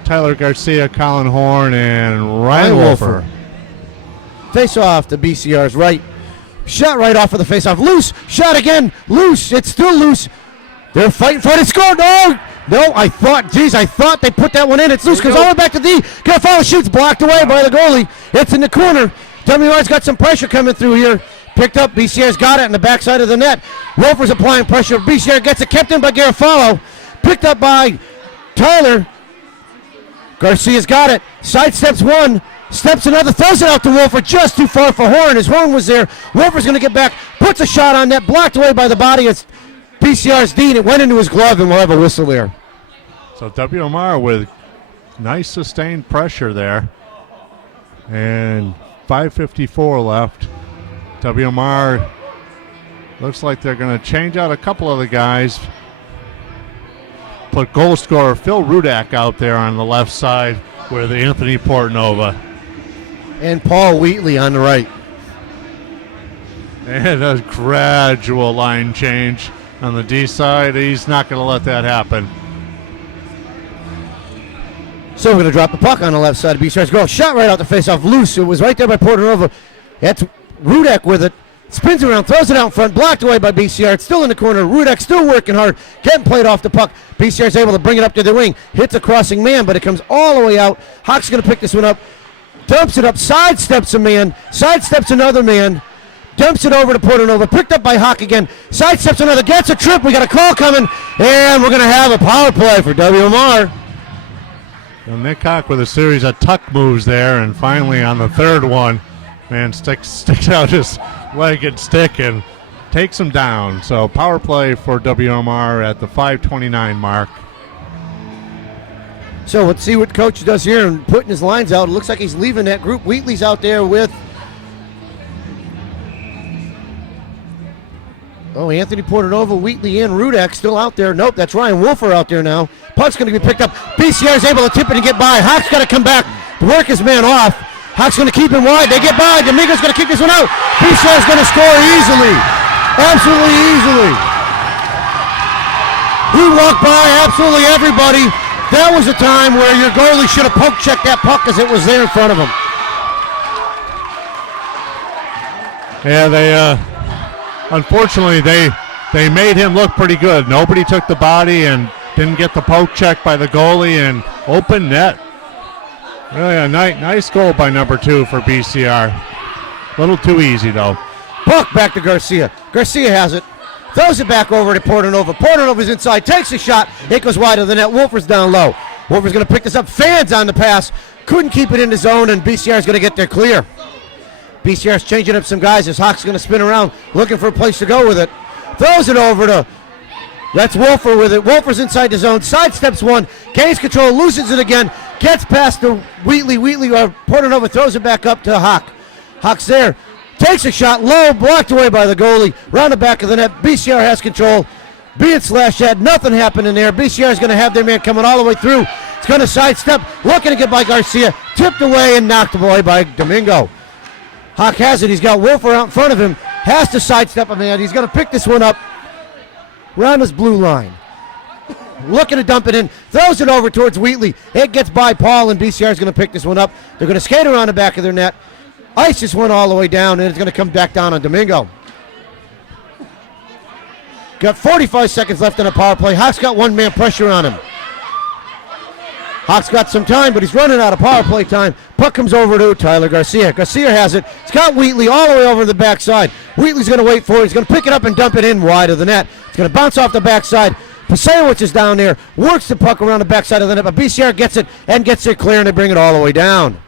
Tyler Garcia, Colin Horn, and Ryan Wolfer. Face-off to BCR's right. Shot right off of the face-off. Loose. Shot again. Loose. It's still loose. They're fighting for it. It's scored. No, I thought they put that one in. It's loose. Goes all the way back to D. Garofalo shoots. Blocked away by the goalie. It's in the corner. WMR's got some pressure coming through here. Picked up. BCR's got it in the backside of the net. Wolfer's applying pressure. BCR gets it. Kept in by Garofalo. Picked up by Tyler. Garcia's got it. Sidesteps one. Steps another. Throws it out to Wolfer. Just too far for Horn. His Horn was there. Wolfer's going to get back. Puts a shot on net. Blocked away by the body. It's BCR's D, and it went into his glove, and we'll have a whistle there. So WMR with nice sustained pressure there. And 5:54 left. WMR looks like they're going to change out a couple of the guys. Put goal scorer Phil Rudek out there on the left side with Anthony Portnova. And Paul Wheatley on the right. And a gradual line change on the D side. He's not going to let that happen. So we're going to drop the puck on the left side of BCR's goal. Shot right out the face-off, loose. It was right there by Portanova. That's Rudek with it. Spins around, throws it out in front, blocked away by BCR. It's still in the corner. Rudek still working hard, getting played off the puck. BCR's able to bring it up to the wing. Hits a crossing man, but it comes all the way out. Hawk's going to pick this one up. Dumps it up, sidesteps a man, sidesteps another man. Dumps it over to Portanova. Picked up by Hawk again. Sidesteps another, gets a trip. We got a call coming, and we're going to have a power play for WMR. Well, Nick Hawk with a series of tuck moves there, and finally on the third one, man sticks out his leg and stick and takes him down. So power play for WMR at the 5:29 mark. So let's see what coach does here and putting his lines out. It looks like he's leaving that group. Wheatley's out there with Anthony Portanova, Wheatley, and Rudek still out there. Nope, that's Ryan Wolfer out there now. Puck's going to be picked up. BCR's able to tip it and get by. Hawk's got to come back to work his man off. Hawk's going to keep him wide. They get by. Domingo's going to kick this one out. BCR's going to score easily. Absolutely easily. He walked by absolutely everybody. That was a time where your goalie should have poke checked that puck as it was there in front of him. Yeah, unfortunately, they made him look pretty good. Nobody took the body and didn't get the poke check by the goalie, and open net. Really a nice goal by number 2 for BCR. A little too easy, though. Puck back to Garcia. Garcia has it. Throws it back over to Portanova. Portanova's inside, takes a shot. It goes wide of the net. Wolfer's down low. Wolfer's going to pick this up. Fans on the pass. Couldn't keep it in the zone, and BCR's going to get there clear. BCR's changing up some guys as Hawk's going to spin around, looking for a place to go with it. Throws it over to, that's Wolfer with it. Wolfer's inside the zone, sidesteps one, gains control, loses it again, gets past to Wheatley. Portanova throws it back up to Hawk. Hawk's there, takes a shot, low, blocked away by the goalie, round the back of the net. BCR has control, being slashed at, nothing happening there. BCR is going to have their man coming all the way through. It's going to sidestep, looking to get by Garcia, tipped away and knocked away by Domingo. Hawk has it. He's got Wolfer out in front of him. Has to sidestep a man. He's going to pick this one up around his blue line. Looking to dump it in. Throws it over towards Wheatley. It gets by Paul, and BCR is going to pick this one up. They're going to skate around the back of their net. Ice this one all the way down, and it's going to come back down on Domingo. Got 45 seconds left in a power play. Hawk's got one-man pressure on him. Hawk's got some time, but he's running out of power play time. Puck comes over to Tyler Garcia. Garcia has it. It's got Wheatley all the way over the backside. Wheatley's going to wait for it. He's going to pick it up and dump it in wide of the net. It's going to bounce off the backside. Pasewicz is down there, works the puck around the backside of the net, but BCR gets it and gets it clear, and they bring it all the way down.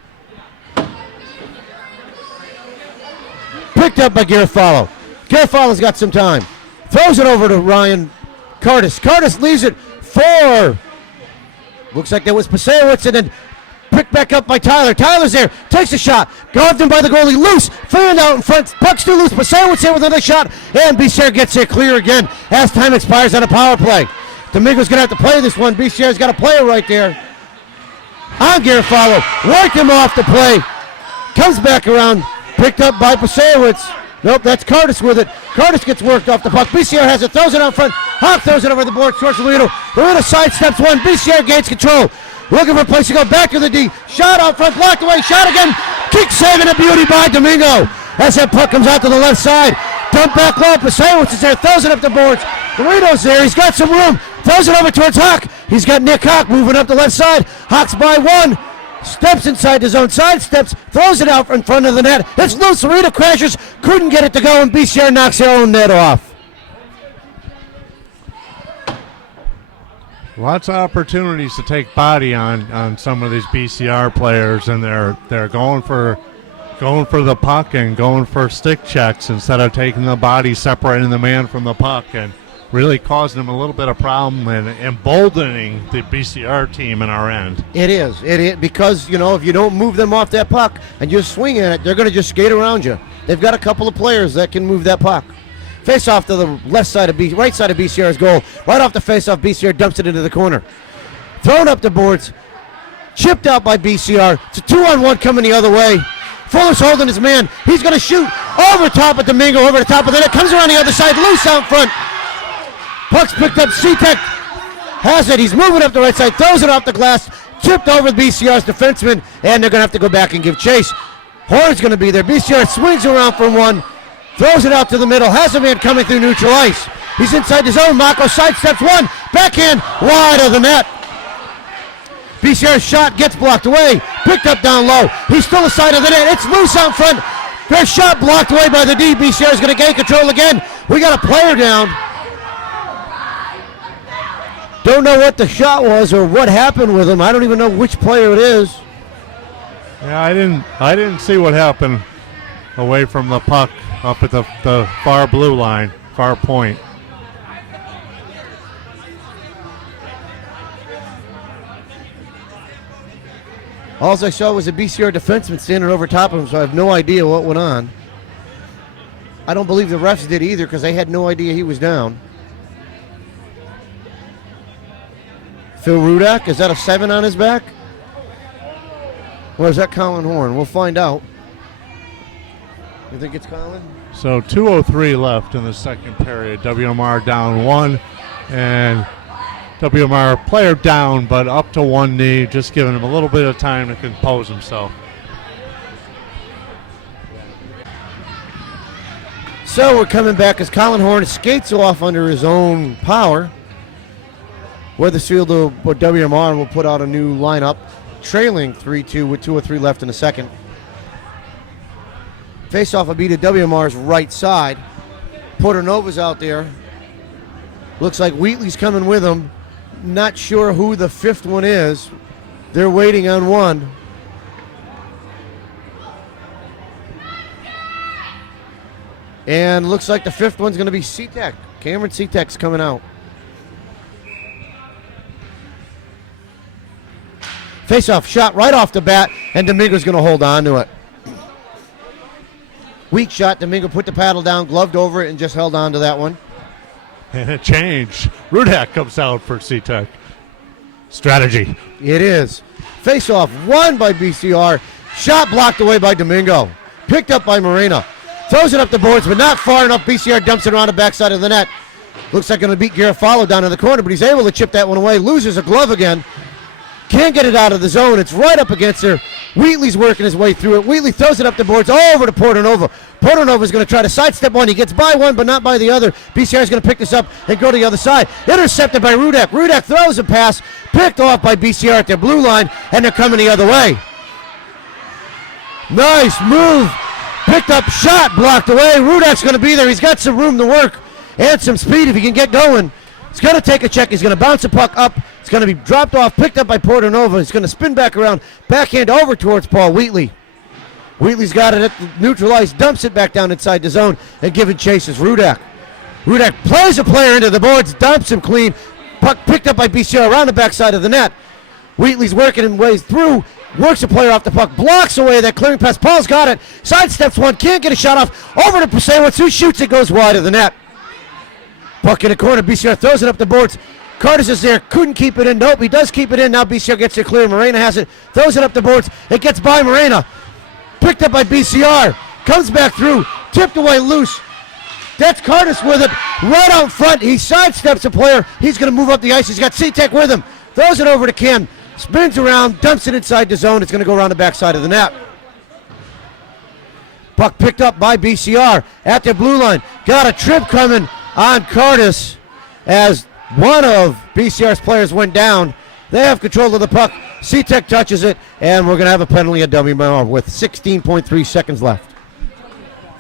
Picked up by Garofalo. Garofalo's got some time. Throws it over to Ryan Curtis. Curtis leaves it for... Looks like there was Pasewicz, and then picked back up by Tyler. Tyler's there, takes a shot, gloved him by the goalie, loose, fanned out in front, puck's still loose. Pasewicz there with another shot, and BCR gets there clear again as time expires on a power play. Domingo's going to have to play this one. BCR's got a player right there. On Garofalo, worked him off the play, comes back around, picked up by Pasewicz. Nope, that's Curtis with it. Curtis gets worked off the puck. BCR has it, throws it out front. Hawk throws it over the board towards Lorito. Lorito sidesteps one. BCR gains control. Looking for a place to go. Back to the D. Shot out front, blocked away. Shot again. Kick saving a beauty by Domingo. As that puck comes out to the left side. Dump back low. Pasewicz is there, throws it up the boards. Lorito's there. He's got some room. Throws it over towards Hawk. He's got Nick Hawk moving up the left side. Hawk's by one. Steps inside the zone, sidesteps, throws it out in front of the net. It's loose. Lorito crashes, couldn't get it to go, and BCR knocks their own net off. Lots of opportunities to take body on some of these BCR players, and they're going for the puck and going for stick checks instead of taking the body, separating the man from the puck, and really causing them a little bit of problem and emboldening the BCR team in our end. It is because, if you don't move them off that puck and you swing at it, they're going to just skate around you. They've got a couple of players that can move that puck. Face off to the right side of BCR's goal. Right off the face off, BCR dumps it into the corner. Thrown up the boards. Chipped out by BCR. It's a 2-on-1 coming the other way. Fuller's holding his man. He's going to shoot over top of Domingo, over the top of the net. Comes around the other side, loose out front. Puck's picked up. C-Tech has it. He's moving up the right side. Throws it off the glass. Tipped over BCR's defenseman, and they're going to have to go back and give chase. Horn's going to be there. BCR swings around for one, throws it out to the middle, has a man coming through neutral ice. He's inside his own. Mako sidesteps one, backhand, wide of the net. BCR's shot gets blocked away, picked up down low. He's still aside of the net. It's loose out front. Their shot blocked away by the D. BCR is going to gain control again. We got a player down. Don't know what the shot was or what happened with him. I don't even know which player it is. Yeah, I didn't see what happened away from the puck up at the far blue line, far point. All I saw was a BCR defenseman standing over top of him, so I have no idea what went on. I don't believe the refs did either because they had no idea he was down. Phil Rudak, is that a 7 on his back? Or is that Colin Horn? We'll find out. You think it's Colin? So 2:03 left in the second period. WMR down 1, and WMR player down, but up to one knee, just giving him a little bit of time to compose himself. So we're coming back as Colin Horn skates off under his own power. Weathersfield or WMR will put out a new lineup, trailing 3-2 with 2:03 left in the second. Face-off will be to WMR's right side. Porter Nova's out there. Looks like Wheatley's coming with him. Not sure who the fifth one is. They're waiting on one. And looks like the fifth one's going to be C-Tech. Cameron C-Tech's coming out. Face-off shot right off the bat, and Domingo's going to hold on to it. Weak shot. Domingo put the paddle down, gloved over it, and just held on to that one. And a change. Rudak comes out for C-Tech. Strategy. It is. Face-off won by BCR. Shot blocked away by Domingo. Picked up by Morena. Throws it up the boards, but not far enough. BCR dumps it around the backside of the net. Looks like going to beat Garofalo down in the corner, but he's able to chip that one away. Loses a glove again. Can't get it out of the zone. It's right up against her. Wheatley's working his way through it. Wheatley throws it up the boards over to Porter Nova. Porter Nova's going to try to sidestep one. He gets by one, but not by the other. BCR's going to pick this up and go to the other side. Intercepted by Rudak. Rudak throws a pass, picked off by BCR at their blue line, and they're coming the other way. Nice move. Picked up shot, blocked away. Rudak's going to be there. He's got some room to work and some speed if he can get going. He's going to take a check. He's going to bounce the puck up. It's going to be dropped off, picked up by Porter Nova. He's going to spin back around, backhand over towards Paul Wheatley. Wheatley's got it at the neutral ice, dumps it back down inside the zone, and giving chase is Rudak. Rudak plays a player into the boards, dumps him clean. Puck picked up by BCR around the backside of the net. Wheatley's working his way through, works a player off the puck, blocks away that clearing pass. Paul's got it, sidesteps one, can't get a shot off. Over to Pasewicz, who shoots it, goes wide of the net. Puck in the corner, BCR throws it up the boards. Curtis is there, couldn't keep it in. Nope, he does keep it in. Now BCR gets it clear. Morena has it, throws it up the boards. It gets by Morena. Picked up by BCR. Comes back through, tipped away loose. That's Curtis with it, right out front. He sidesteps a player. He's going to move up the ice. He's got C-Tech with him. Throws it over to Cam. Spins around, dumps it inside the zone. It's going to go around the backside of the net. Puck picked up by BCR at the blue line. Got a trip coming on Curtis as one of BCR's players went down. They have control of the puck. C-Tech touches it, and we're going to have a penalty at WMR with 16.3 seconds left.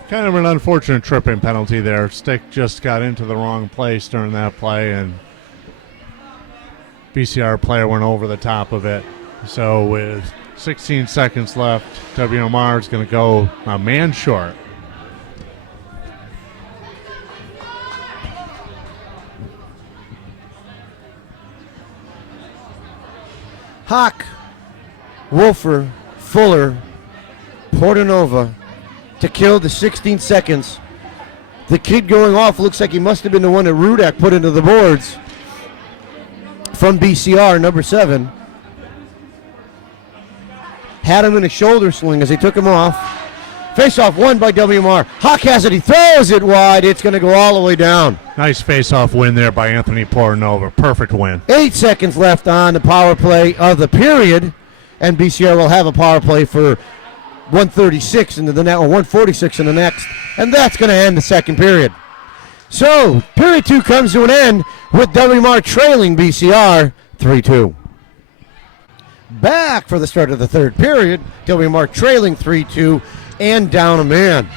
Kind of an unfortunate tripping penalty there. Stick just got into the wrong place during that play, and BCR player went over the top of it. So with 16 seconds left, WMR is going to go a man short. Hawk, Wolfer, Fuller, Portanova to kill the 16 seconds. The kid going off looks like he must have been the one that Rudak put into the boards from BCR, number 7. Had him in a shoulder sling as they took him off. Face-off won by WMR. Hawk has it. He throws it wide. It's going to go all the way down. Nice face-off win there by Anthony Portanova. Perfect win. 8 seconds left on the power play of the period, and BCR will have a power play for 136 into the net, or 146 in the next, and that's going to end the second period. So, period 2 comes to an end with WMR trailing BCR 3-2. Back for the start of the third period, WMR trailing 3-2 and down a man.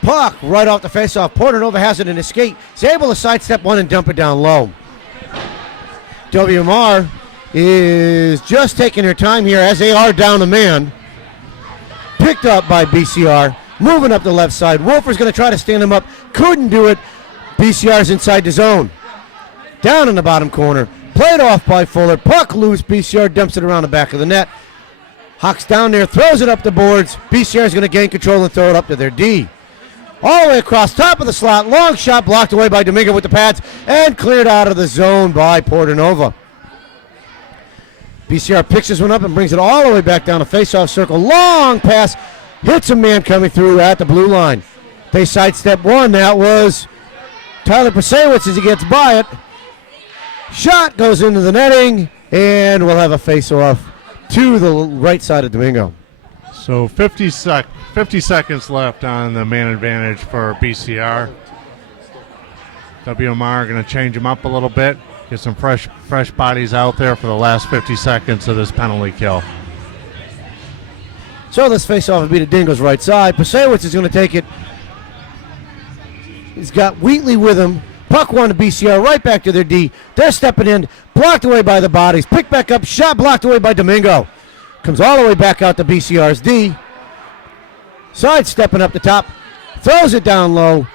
Puck right off the faceoff. Portanova has it in his skate. He's able to sidestep one and dump it down low. WMR is just taking their time here as they are down a man. Picked up by BCR. Moving up the left side. Wolfer's going to try to stand him up. Couldn't do it. BCR's inside the zone. Down in the bottom corner. Played off by Fuller. Puck loose. BCR dumps it around the back of the net. Hawks down there. Throws it up the boards. BCR's going to gain control and throw it up to their D. All the way across top of the slot. Long shot blocked away by Domingo with the pads. And cleared out of the zone by Portanova. BCR picks this one up and brings it all the way back down the face-off circle. Long pass. Hits a man coming through at the blue line. They sidestep one. That was Tyler Pasewicz as he gets by it. Shot goes into the netting, and we'll have a face-off to the right side of Domingo. So 50 seconds left on the man advantage for BCR. WMR going to change them up a little bit. Get some fresh bodies out there for the last 50 seconds of this penalty kill. So this face-off will be to Dingo's right side. Pasewicz is going to take it. He's got Wheatley with him. Puck one to BCR, right back to their D. They're stepping in, blocked away by the bodies. Picked back up, shot blocked away by Domingo. Comes all the way back out to BCR's D. Side stepping up the top. Throws it down low.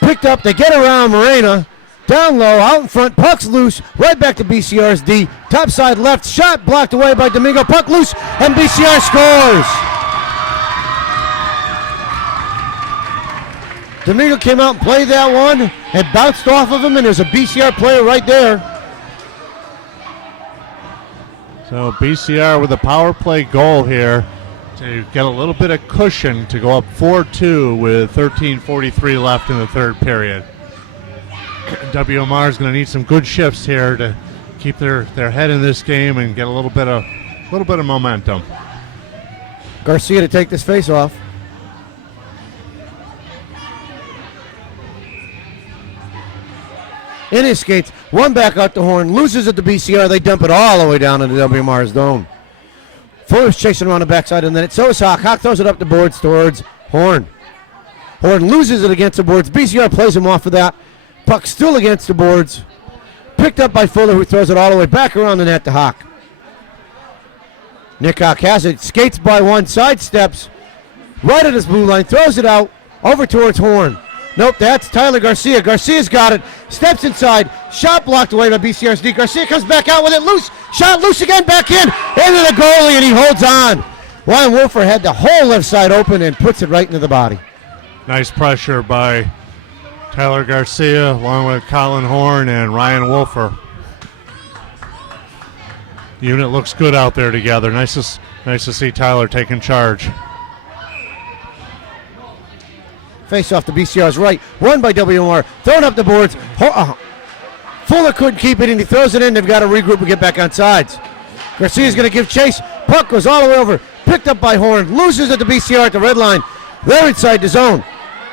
Picked up, they get around Morena. Down low, out in front, puck's loose, right back to BCR's D. Top side left, shot blocked away by Domingo. Puck loose, and BCR scores. Domingo came out and played that one, and bounced off of him, and there's a BCR player right there. So BCR with a power play goal here to get a little bit of cushion to go up 4-2 with 13:43 left in the third period. WMR is going to need some good shifts here to keep their head in this game and get a little bit of momentum. Garcia to take this face off. In his skates, one back out the horn, loses at the BCR. They dump it all the way down into WMR's zone. Fuller's chasing around the backside, and then so is Hawk. Hawk throws it up the boards towards Horn. Horn loses it against the boards. BCR plays him off of that. Puck still against the boards. Picked up by Fuller, who throws it all the way back around the net to Hawk. Nick Hawk has it. Skates by one, sidesteps right at his blue line. Throws it out over towards Horn. Nope, that's Tyler Garcia. Garcia's got it. Steps inside. Shot blocked away by BCR's D. Garcia comes back out with it. Loose. Shot loose again. Back in. Into the goalie, and he holds on. Ryan Wolfer had the whole left side open and puts it right into the body. Nice pressure by Tyler Garcia along with Colin Horn and Ryan Wolfer. The unit looks good out there together. Nice to see Tyler taking charge. Face off to BCR's right. Won by WMR. Thrown up the boards. Fuller couldn't keep it, and he throws it in. They've got to regroup and get back on sides. Garcia's going to give chase. Puck goes all the way over. Picked up by Horn. Loses at the BCR at the red line. They're inside the zone.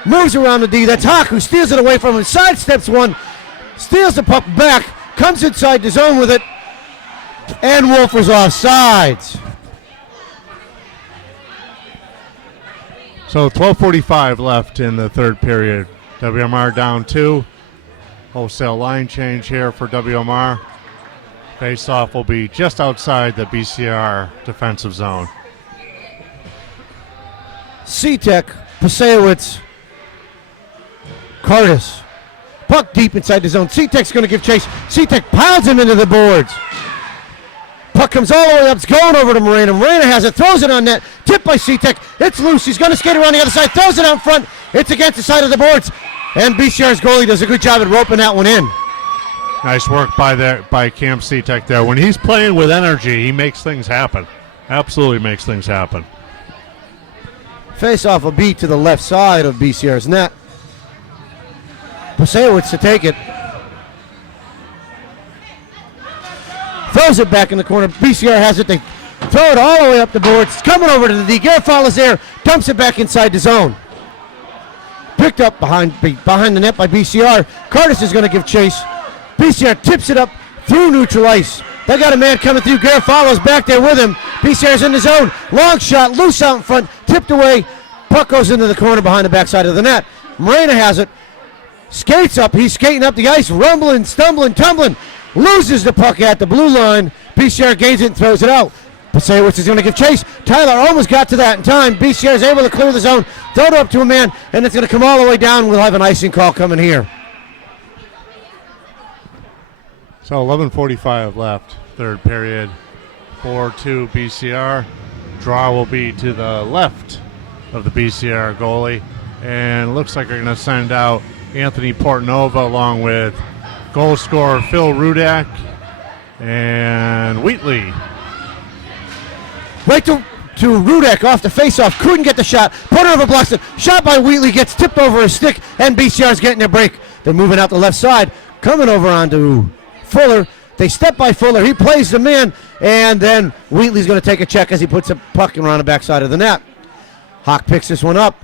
Moves around the D. That's Hawk, who steals it away from him. Sidesteps one. Steals the puck back. Comes inside the zone with it. And Wolfer's off sides. So 12:45 left in the third period. WMR down 2. Wholesale line change here for WMR. Face-off will be just outside the BCR defensive zone. C-Tech, Pasewicz, Curtis. Puck deep inside the zone. C-Tech's going to give chase. C-Tech pounds him into the boards. Puck comes all the way up. It's going over to Morena. Morena has it. Throws it on net. Tipped by C-Tech. It's loose. He's going to skate around the other side. Throws it out front. It's against the side of the boards. And BCR's goalie does a good job at roping that one in. Nice work by Cam C-Tech there. When he's playing with energy, he makes things happen. Absolutely makes things happen. Face-off will be to the left side of BCR's net. Pasewicz to take it. Throws it back in the corner. BCR has it. They throw it all the way up the boards. Coming over to the D. Garofalo is there. Dumps it back inside the zone. Picked up behind the net by BCR. Curtis is going to give chase. BCR tips it up through neutral ice. They got a man coming through. Garofalo's back there with him. BCR's in the zone. Long shot, loose out in front, tipped away. Puck goes into the corner behind the backside of the net. Morena has it. Skates up. He's skating up the ice, rumbling, stumbling, tumbling. Loses the puck at the blue line. BCR gains it and throws it out. Pasewicz is going to give chase. Tyler almost got to that in time. BCR is able to clear the zone, throw it up to a man, and it's going to come all the way down. We'll have an icing call coming here. So 11:45 left, third period. 4-2 BCR. Draw will be to the left of the BCR goalie. And looks like they're going to send out Anthony Portnova along with goal scorer Phil Rudak and Wheatley. Right to Rudak off the faceoff. Couldn't get the shot. Portnova blocks it. Shot by Wheatley. Gets tipped over his stick. And BCR's getting their break. They're moving out the left side. Coming over onto Fuller. They step by Fuller. He plays the man. And then Wheatley's going to take a check as he puts a puck around the backside of the net. Hawk picks this one up.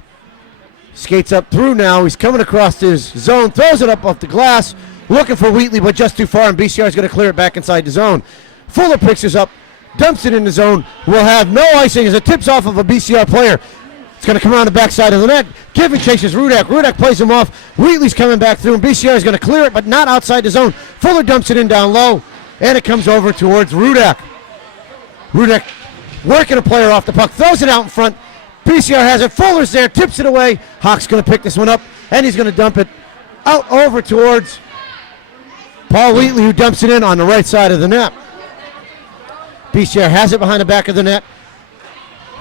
Skates up through now. He's coming across his zone. Throws it up off the glass. Looking for Wheatley, but just too far. And BCR's going to clear it back inside the zone. Fuller picks this up. Dumps it in the zone. We'll have no icing as it tips off of a BCR player. It's going to come around the backside of the net. Kiffin chases Rudak. Rudak plays him off. Wheatley's coming back through, and BCR is going to clear it, but not outside the zone. Fuller dumps it in down low, and it comes over towards Rudak. Rudak working a player off the puck. Throws it out in front. BCR has it. Fuller's there. Tips it away. Hawk's going to pick this one up, and he's going to dump it out over towards Paul Wheatley, who dumps it in on the right side of the net. BCR has it behind the back of the net.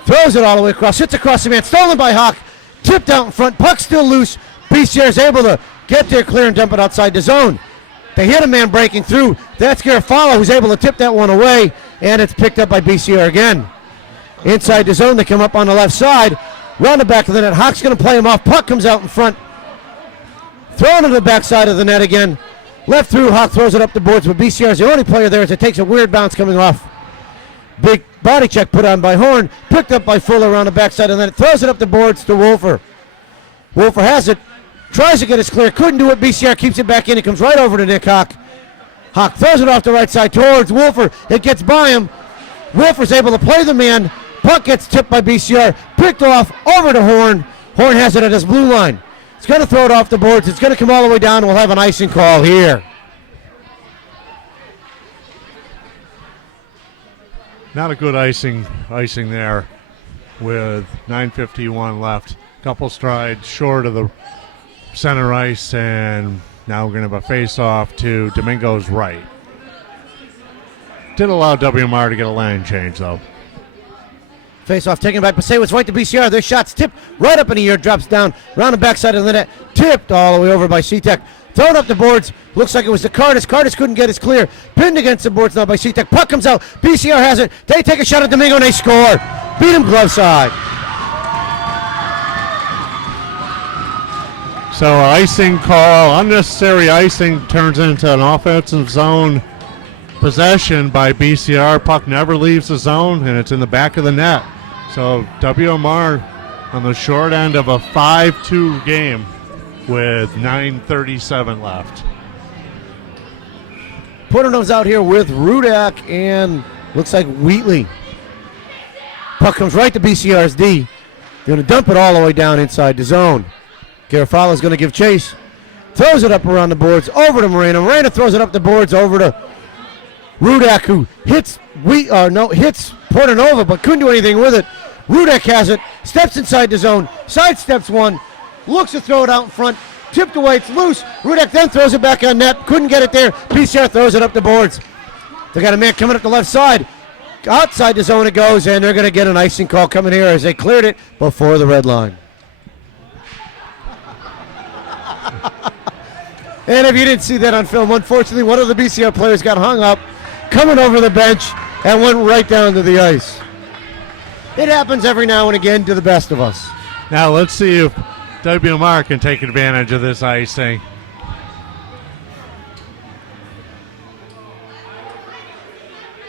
Throws it all the way across. Hits across the man. Stolen by Hawk. Tipped out in front. Puck still loose. BCR is able to get there, clear, and dump it outside the zone. They hit a man breaking through. That's Garofalo who's able to tip that one away, and it's picked up by BCR again. Inside the zone, they come up on the left side. Round the back of the net. Hawk's going to play him off. Puck comes out in front. Thrown to the backside of the net again. Left through. Hawk throws it up the boards, but BCR is the only player there as it takes a weird bounce coming off. Big body check put on by Horn. Picked up by Fuller around the backside, and then it throws it up the boards to Wolfer. Wolfer has it. Tries to get it clear. Couldn't do it. BCR keeps it back in. It comes right over to Nick Hawk. Hawk throws it off the right side towards Wolfer. It gets by him. Wolfer's able to play the man. Puck gets tipped by BCR. Picked off over to Horn. Horn has it at his blue line. It's going to throw it off the boards. It's going to come all the way down, and we'll have an icing call here. Not a good icing there with 9:51 left. Couple strides short of the center ice, and now we're going to have a face-off to Domingo's right. Did allow WMR to get a line change, though. Face-off taken by Pasewicz right to BCR. Their shot's tipped right up in the air, drops down, around the backside of the net, tipped all the way over by C-Tech. Thrown up the boards. Looks like it was to Curtis. Curtis couldn't get his clear. Pinned against the boards now by C-Tech. Puck comes out. BCR has it. They take a shot at Domingo and they score. Beat him glove side. So icing call, unnecessary icing turns into an offensive zone possession by BCR. Puck never leaves the zone, and it's in the back of the net. So WMR on the short end of a 5-2 game with 9:37 left. Portnova's out here with Rudak and looks like Wheatley. Puck comes right to BCR's D. They're going to dump it all the way down inside the zone. Garofalo's going to give chase. Throws it up around the boards over to Morena. Morena throws it up the boards over to Rudak, who hits Portnova but couldn't do anything with it. Rudak has it. Steps inside the zone. Sidesteps one. Looks to throw it out in front. Tipped away. It's loose. Rudak then throws it back on net. Couldn't get it there. BCR throws it up the boards. They got a man coming up the left side. Outside the zone it goes, and they're going to get an icing call coming here as they cleared it before the red line. And if you didn't see that on film, unfortunately, one of the BCR players got hung up, coming over the bench, and went right down to the ice. It happens every now and again to the best of us. Now let's see if WMR can take advantage of this icing.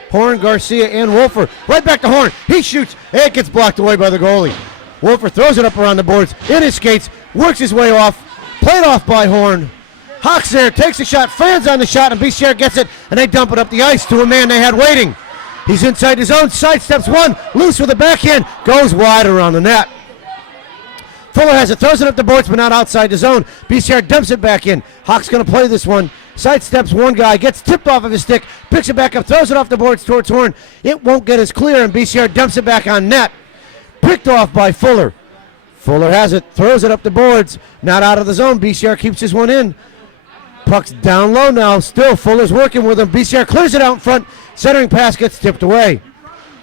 Horn, Garcia, and Wolfer. Right back to Horn. He shoots. It gets blocked away by the goalie. Wolfer throws it up around the boards. In his skates. Works his way off. Played off by Horn. Hawks there. Takes a shot. Fans on the shot. And BCR gets it. And they dump it up the ice to a man they had waiting. He's inside his own. Sidesteps one. Loose with a backhand. Goes wide around the net. Fuller has it. Throws it up the boards but not outside the zone. BCR dumps it back in. Hawks going to play this one. Sidesteps one guy, gets tipped off of his stick, picks it back up, throws it off the boards towards Horn. It won't get as clear, and BCR dumps it back on net. Picked off by Fuller. Fuller has it, throws it up the boards, not out of the zone. BCR keeps this one in. Puck's down low now. Still, Fuller's working with him. BCR clears it out in front. Centering pass gets tipped away.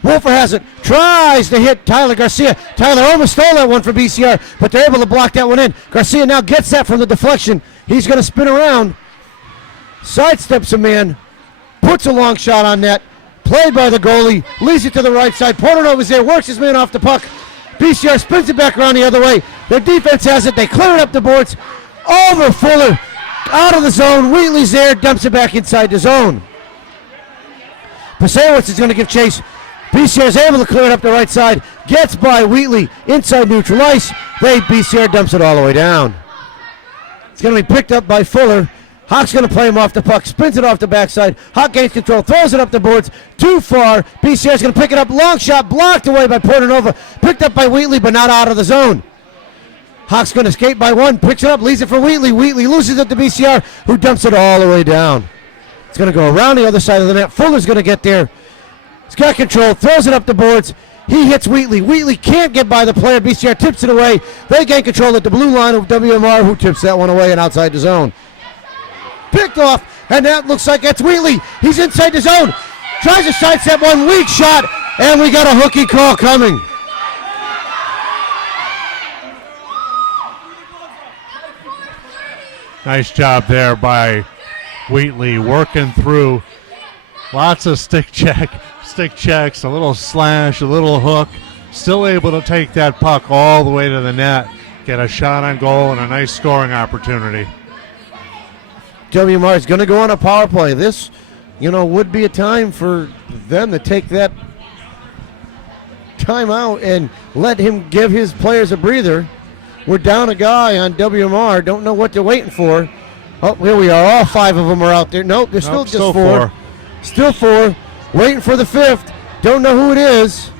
Wolfer has it, tries to hit Tyler Garcia. Tyler almost stole that one for BCR, but they're able to block that one in. Garcia now gets that from the deflection. He's going to spin around. Sidesteps a man, puts a long shot on net, played by the goalie, leads it to the right side. Portanova's there, works his man off the puck. BCR spins it back around the other way. Their defense has it, they clear it up the boards. Over Fuller, out of the zone. Wheatley's there, dumps it back inside the zone. Pasewicz is going to give chase. BCR is able to clear it up the right side, gets by Wheatley, inside neutral ice. BCR dumps it all the way down. It's going to be picked up by Fuller. Hawk's going to play him off the puck, spins it off the backside. Hawk gains control, throws it up the boards, too far. BCR's going to pick it up, long shot, blocked away by Portanova. Picked up by Wheatley, but not out of the zone. Hawk's going to skate by one, picks it up, leaves it for Wheatley. Wheatley loses it to BCR, who dumps it all the way down. It's going to go around the other side of the net. Fuller's going to get there. He's got control, throws it up the boards. He hits Wheatley. Wheatley can't get by the player. BCR tips it away. They gain control at the blue line of WMR, who tips that one away and outside the zone. Picked off, and that looks like that's Wheatley. He's inside the zone. Tries to sidestep one, weak shot, and we got a hooky call coming. Nice job there by Wheatley, working through lots of stick checks, a little slash, a little hook. Still able to take that puck all the way to the net, get a shot on goal, and a nice scoring opportunity. WMR is going to go on a power play. This, would be a time for them to take that time out and let him give his players a breather. We're down a guy on WMR. Don't know what they're waiting for. Oh, here we are. All five of them are out there. Nope, there's still just four. Still four. Waiting for the fifth. Don't know who it is.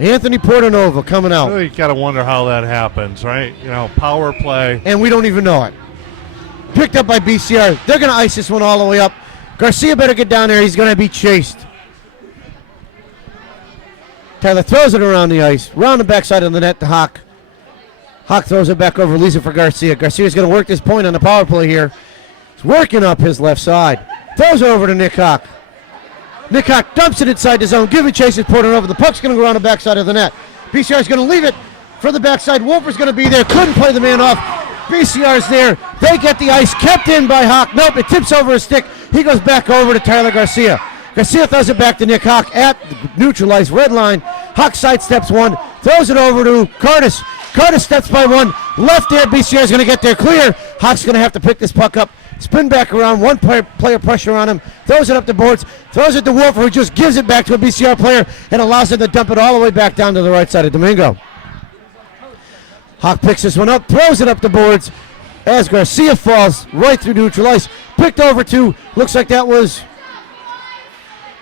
Anthony Portanova coming out. Really got to wonder how that happens, right? Power play. And we don't even know it. Picked up by BCR. They're going to ice this one all the way up. Garcia better get down there. He's going to be chased. Tyler throws it around the ice. Round the backside of the net to Hawk. Hawk throws it back over, leaves it for Garcia. Garcia's going to work this point on the power play here. He's working up his left side. Throws it over to Nick Hawk. Nick Hawk dumps it inside the zone. Giving chase is Portanova. The puck's going to go around the backside of the net. BCR's going to leave it for the backside. Wolfer's going to be there. Couldn't play the man off. BCR's there. They get the ice. Kept in by Hawk. Nope, it tips over his stick. He goes back over to Tyler Garcia. Garcia throws it back to Nick Hawk at the neutralized red line. Hawk sidesteps one. Throws it over to Curtis. Curtis steps by one. Left there. BCR's going to get there clear. Hawk's going to have to pick this puck up. Spin back around. One player pressure on him. Throws it up the boards. Throws it to Wolfer, who just gives it back to a BCR player and allows him to dump it all the way back down to the right side of Domingo. Hawk picks this one up, throws it up the boards as Garcia falls right through neutral ice. Picked over to, looks like that was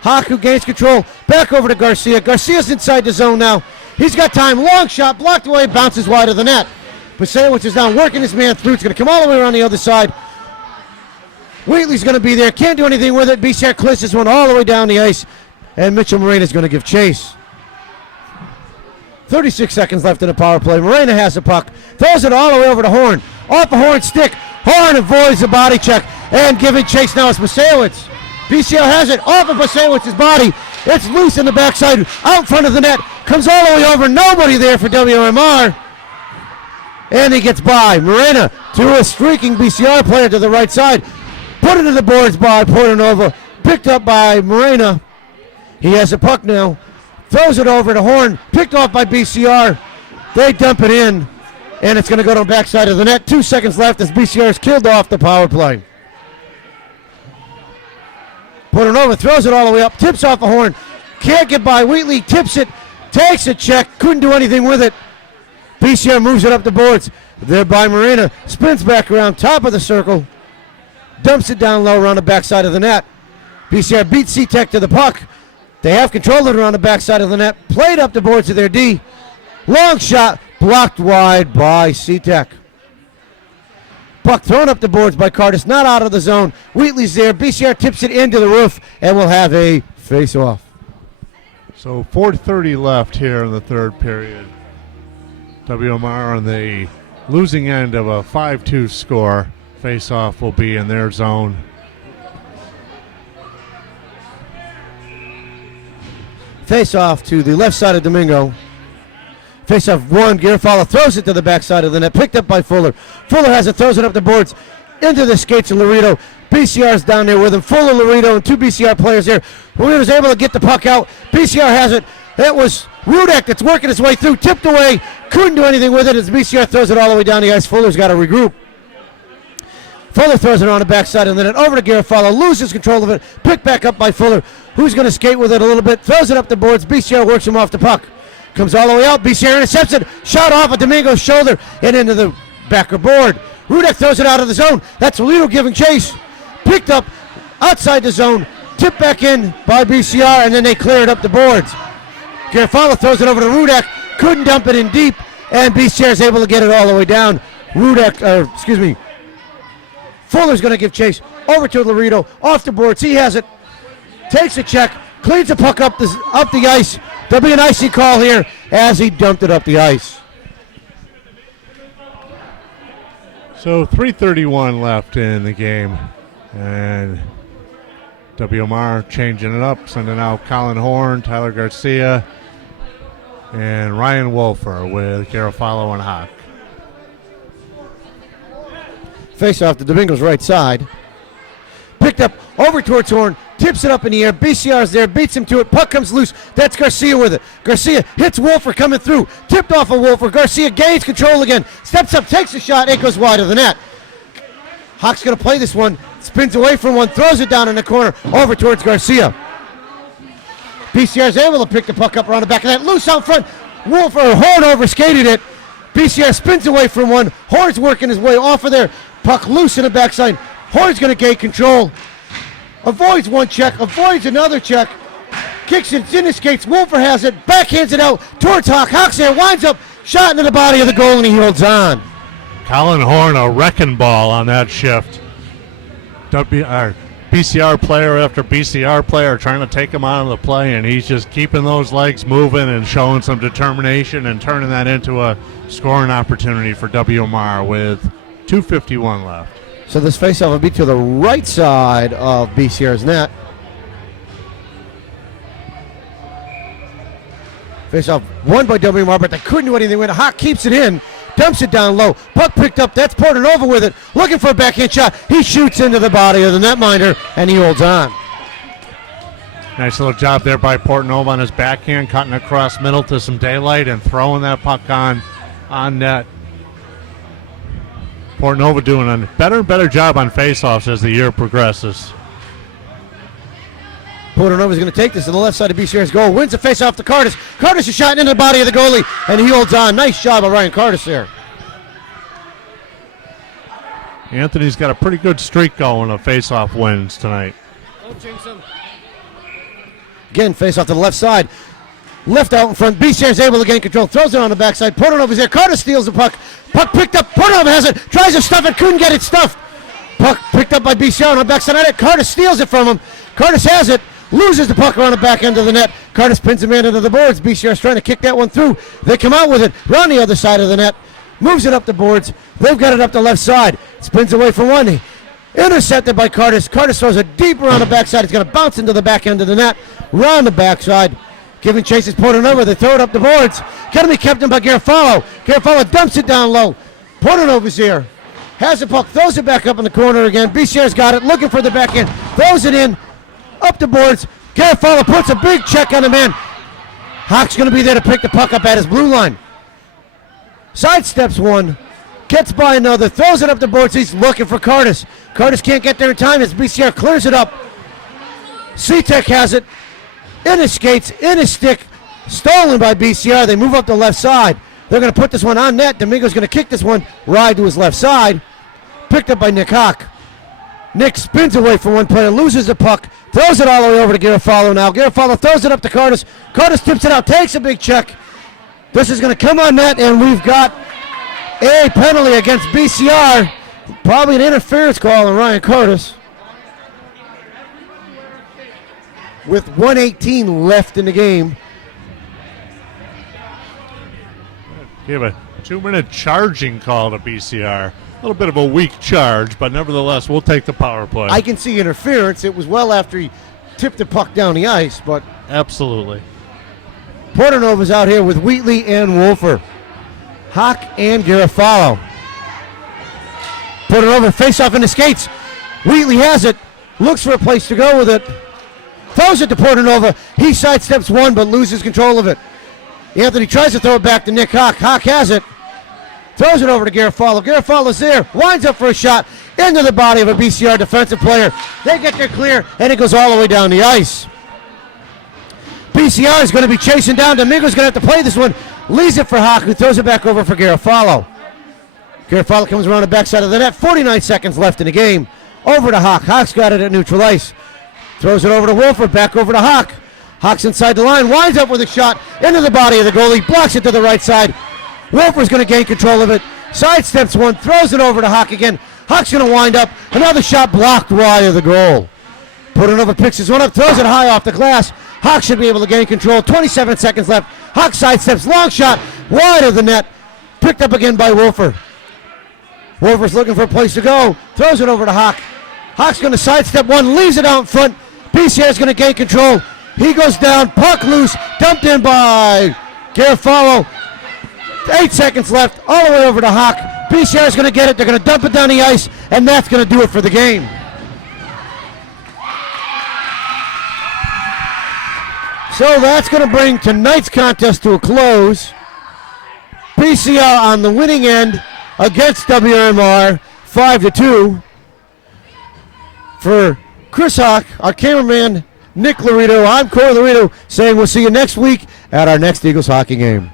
Hawk, who gains control. Back over to Garcia. Garcia's inside the zone now. He's got time. Long shot, blocked away, bounces wide of the net. Pasewicz is down, working his man through. It's going to come all the way around the other side. Wheatley's going to be there. Can't do anything with it. BCR clears this one all the way down the ice. And Mitchell Morena is going to give chase. 36 seconds left in the power play. Morena has the puck. Throws it all the way over to Horn. Off the Horn stick. Horn avoids the body check. And giving chase now is Pasewicz. BCR has it off of Pasewicz's body. It's loose in the backside. Out in front of the net. Comes all the way over. Nobody there for WMR. And he gets by. Morena to a streaking BCR player to the right side. Put it to the boards by Portanova. Picked up by Morena. He has the puck now. throws it over to Horn, picked off by BCR. They dump it in, and it's going to go to the backside of the net. 2 seconds left as BCR is killed off the power play. Portanova throws it all the way up, tips off a Horn, can't get by. Wheatley tips it, takes a check, couldn't do anything with it. BCR moves it up the boards. There by Marina, spins back around top of the circle, dumps it down low around the backside of the net. BCR beats C-Tech to the puck. They have control of it around the backside of the net, played up the boards to their D. Long shot, blocked wide by C-Tech. Puck thrown up the boards by Cardis, not out of the zone. Wheatley's there. BCR tips it into the roof, and we'll have a face-off. So 4:30 left here in the third period. WMR on the losing end of a 5-2 score. Face-off will be in their zone. Face-off to the left side of Domingo. Face-off one. Garofalo throws it to the backside of the net. Picked up by Fuller. Fuller has it, throws it up the boards into the skates of Laredo. BCR's down there with him. Fuller, Laredo, and 2 BCR players there. Laredo's able to get the puck out. BCR has it. It was Rudek that's working his way through. Tipped away. Couldn't do anything with it as BCR throws it all the way down the ice. Fuller's got to regroup. Fuller throws it on the backside of the net. Over to Garofalo. Loses control of it. Picked back up by Fuller. Who's going to skate with it a little bit. Throws it up the boards. BCR works him off the puck. Comes all the way out. BCR intercepts it. Shot off of Domingo's shoulder and into the backer board. Rudek throws it out of the zone. That's Toledo giving chase. Picked up outside the zone. Tipped back in by BCR, and then they clear it up the boards. Garofalo throws it over to Rudek. Couldn't dump it in deep, and BCR is able to get it all the way down. Fuller's going to give chase over to Laredo. Off the boards. He has it. Takes a check. Cleans the puck up the ice. There'll be an icy call here as he dumped it up the ice. So 3:31 left in the game, and WMR changing it up, sending out Colin Horn, Tyler Garcia, and Ryan Wolfer with Garofalo and Hawk. Face off to Domingo's right side. Picked up over towards Horn, tips it up in the air. BCR's there, beats him to it. Puck comes loose. That's Garcia with it. Garcia hits Wolfer coming through. Tipped off of Wolfer. Garcia gains control again. Steps up, takes the shot. It goes wide of the net. Hawk's going to play this one. Spins away from one, throws it down in the corner, over towards Garcia. BCR's able to pick the puck up around the back of that. Loose out front. Wolfer, Horn overskated it. BCR spins away from one. Horn's working his way off of there. Puck loose in the backside. Horn's going to gain control. Avoids one check, avoids another check. Kicks it, it's in his skates. Wolfer has it, backhands it out towards Hawk. Hawk's there, winds up, shot into the body of the goal, and he holds on. Colin Horn, a wrecking ball on that shift. BCR player after BCR player trying to take him out of the play, and he's just keeping those legs moving and showing some determination and turning that into a scoring opportunity for WMR with 2:51 left. So this faceoff will be to the right side of BCR's net. Faceoff won by WMR, but they couldn't do anything with it. Hawk keeps it in, dumps it down low. Puck picked up. That's Portanova with it, looking for a backhand shot. He shoots into the body of the netminder, and he holds on. Nice little job there by Portanova on his backhand, cutting across middle to some daylight and throwing that puck on net. Portanova doing a better and better job on faceoffs as the year progresses. Portanova's going to take this to the left side of BCR's goal. Wins the faceoff to Cardis. Cardis is shot into the body of the goalie, and he holds on. Nice job by Ryan Cardis there. Anthony's got a pretty good streak going of faceoff wins tonight. Don't jinx him. Again, faceoff to the left side. Left out in front. BCR's able to gain control. Throws it on the backside. Portanova's there. Cardis steals the puck. Puck picked up. Portanova has it. Tries to stuff it. Couldn't get it stuffed. Puck picked up by BCR on the backside of it. Cardis steals it from him. Cardis has it. Loses the puck around the back end of the net. Cardis pins him into the boards. BCR's trying to kick that one through. They come out with it. Around the other side of the net. Moves it up the boards. They've got it up the left side. Spins away from one. Intercepted by Cardis. Cardis throws it deep around the backside. It's going to bounce into the back end of the net. Round the backside. Giving chase is Portanova. They throw it up the boards. Got to be kept in by Garofalo. Garofalo dumps it down low. Portanova's here. Has the puck. Throws it back up in the corner again. BCR's got it. Looking for the backhand. Throws it in. Up the boards. Garofalo puts a big check on the man. Hawk's going to be there to pick the puck up at his blue line. Sidesteps one, gets by another, throws it up the boards. He's looking for Curtis. Curtis can't get there in time as BCR clears it up. C-Tech has it in his skates, in his stick, stolen by BCR. They move up the left side. They're going to put this one on net. Domingo's going to kick this one wide to his left side. Picked up by Nick Hawk. Nick spins away from one player, loses the puck, throws it all the way over to Garofalo now. Garofalo throws it up to Curtis. Curtis tips it out, takes a big check. This is going to come on net, and we've got a penalty against BCR. Probably an interference call on Ryan Curtis. With 1:18 left in the game. Give a 2-minute charging call to BCR. A little bit of a weak charge, but nevertheless, we'll take the power play. I can see interference. It was well after he tipped the puck down the ice, but absolutely. Portanova's out here with Wheatley and Wolfer. Hawk and Garofalo. Portanova face off in the skates. Wheatley has it. Looks for a place to go with it. Throws it to Portanova. He sidesteps one but loses control of it. Anthony tries to throw it back to Nick Hawk. Hawk has it. Throws it over to Garofalo. Garofalo's there. Winds up for a shot into the body of a BCR defensive player. They get their clear, and it goes all the way down the ice. BCR is going to be chasing down. Domingo's going to have to play this one. Leaves it for Hawk, who throws it back over for Garofalo. Garofalo comes around the backside of the net. 49 seconds left in the game. Over to Hawk. Hawk's got it at neutral ice. Throws it over to Wolford. Back over to Hawk. Hawk's inside the line. Winds up with a shot into the body of the goalie. Blocks it to the right side. Wolfer's going to gain control of it. Sidesteps one. Throws it over to Hawk again. Hawk's going to wind up. Another shot blocked wide of the goal. Portanova picks his one up. Throws it high off the glass. Hawk should be able to gain control. 27 seconds left. Hawk sidesteps. Long shot. Wide of the net. Picked up again by Wolfer. Wolfer's looking for a place to go. Throws it over to Hawk. Hawk's going to sidestep one. Leaves it out in front. BCR's going to gain control. He goes down. Puck loose. Dumped in by Garofalo. 8 seconds left. All the way over to Hawk. BCR's going to get it. They're going to dump it down the ice. And that's going to do it for the game. So that's going to bring tonight's contest to a close. BCR on the winning end against WMR 5-2. For Chris Hawk, our cameraman Nick Laredo, I'm Corey Laredo saying we'll see you next week at our next Eagles hockey game.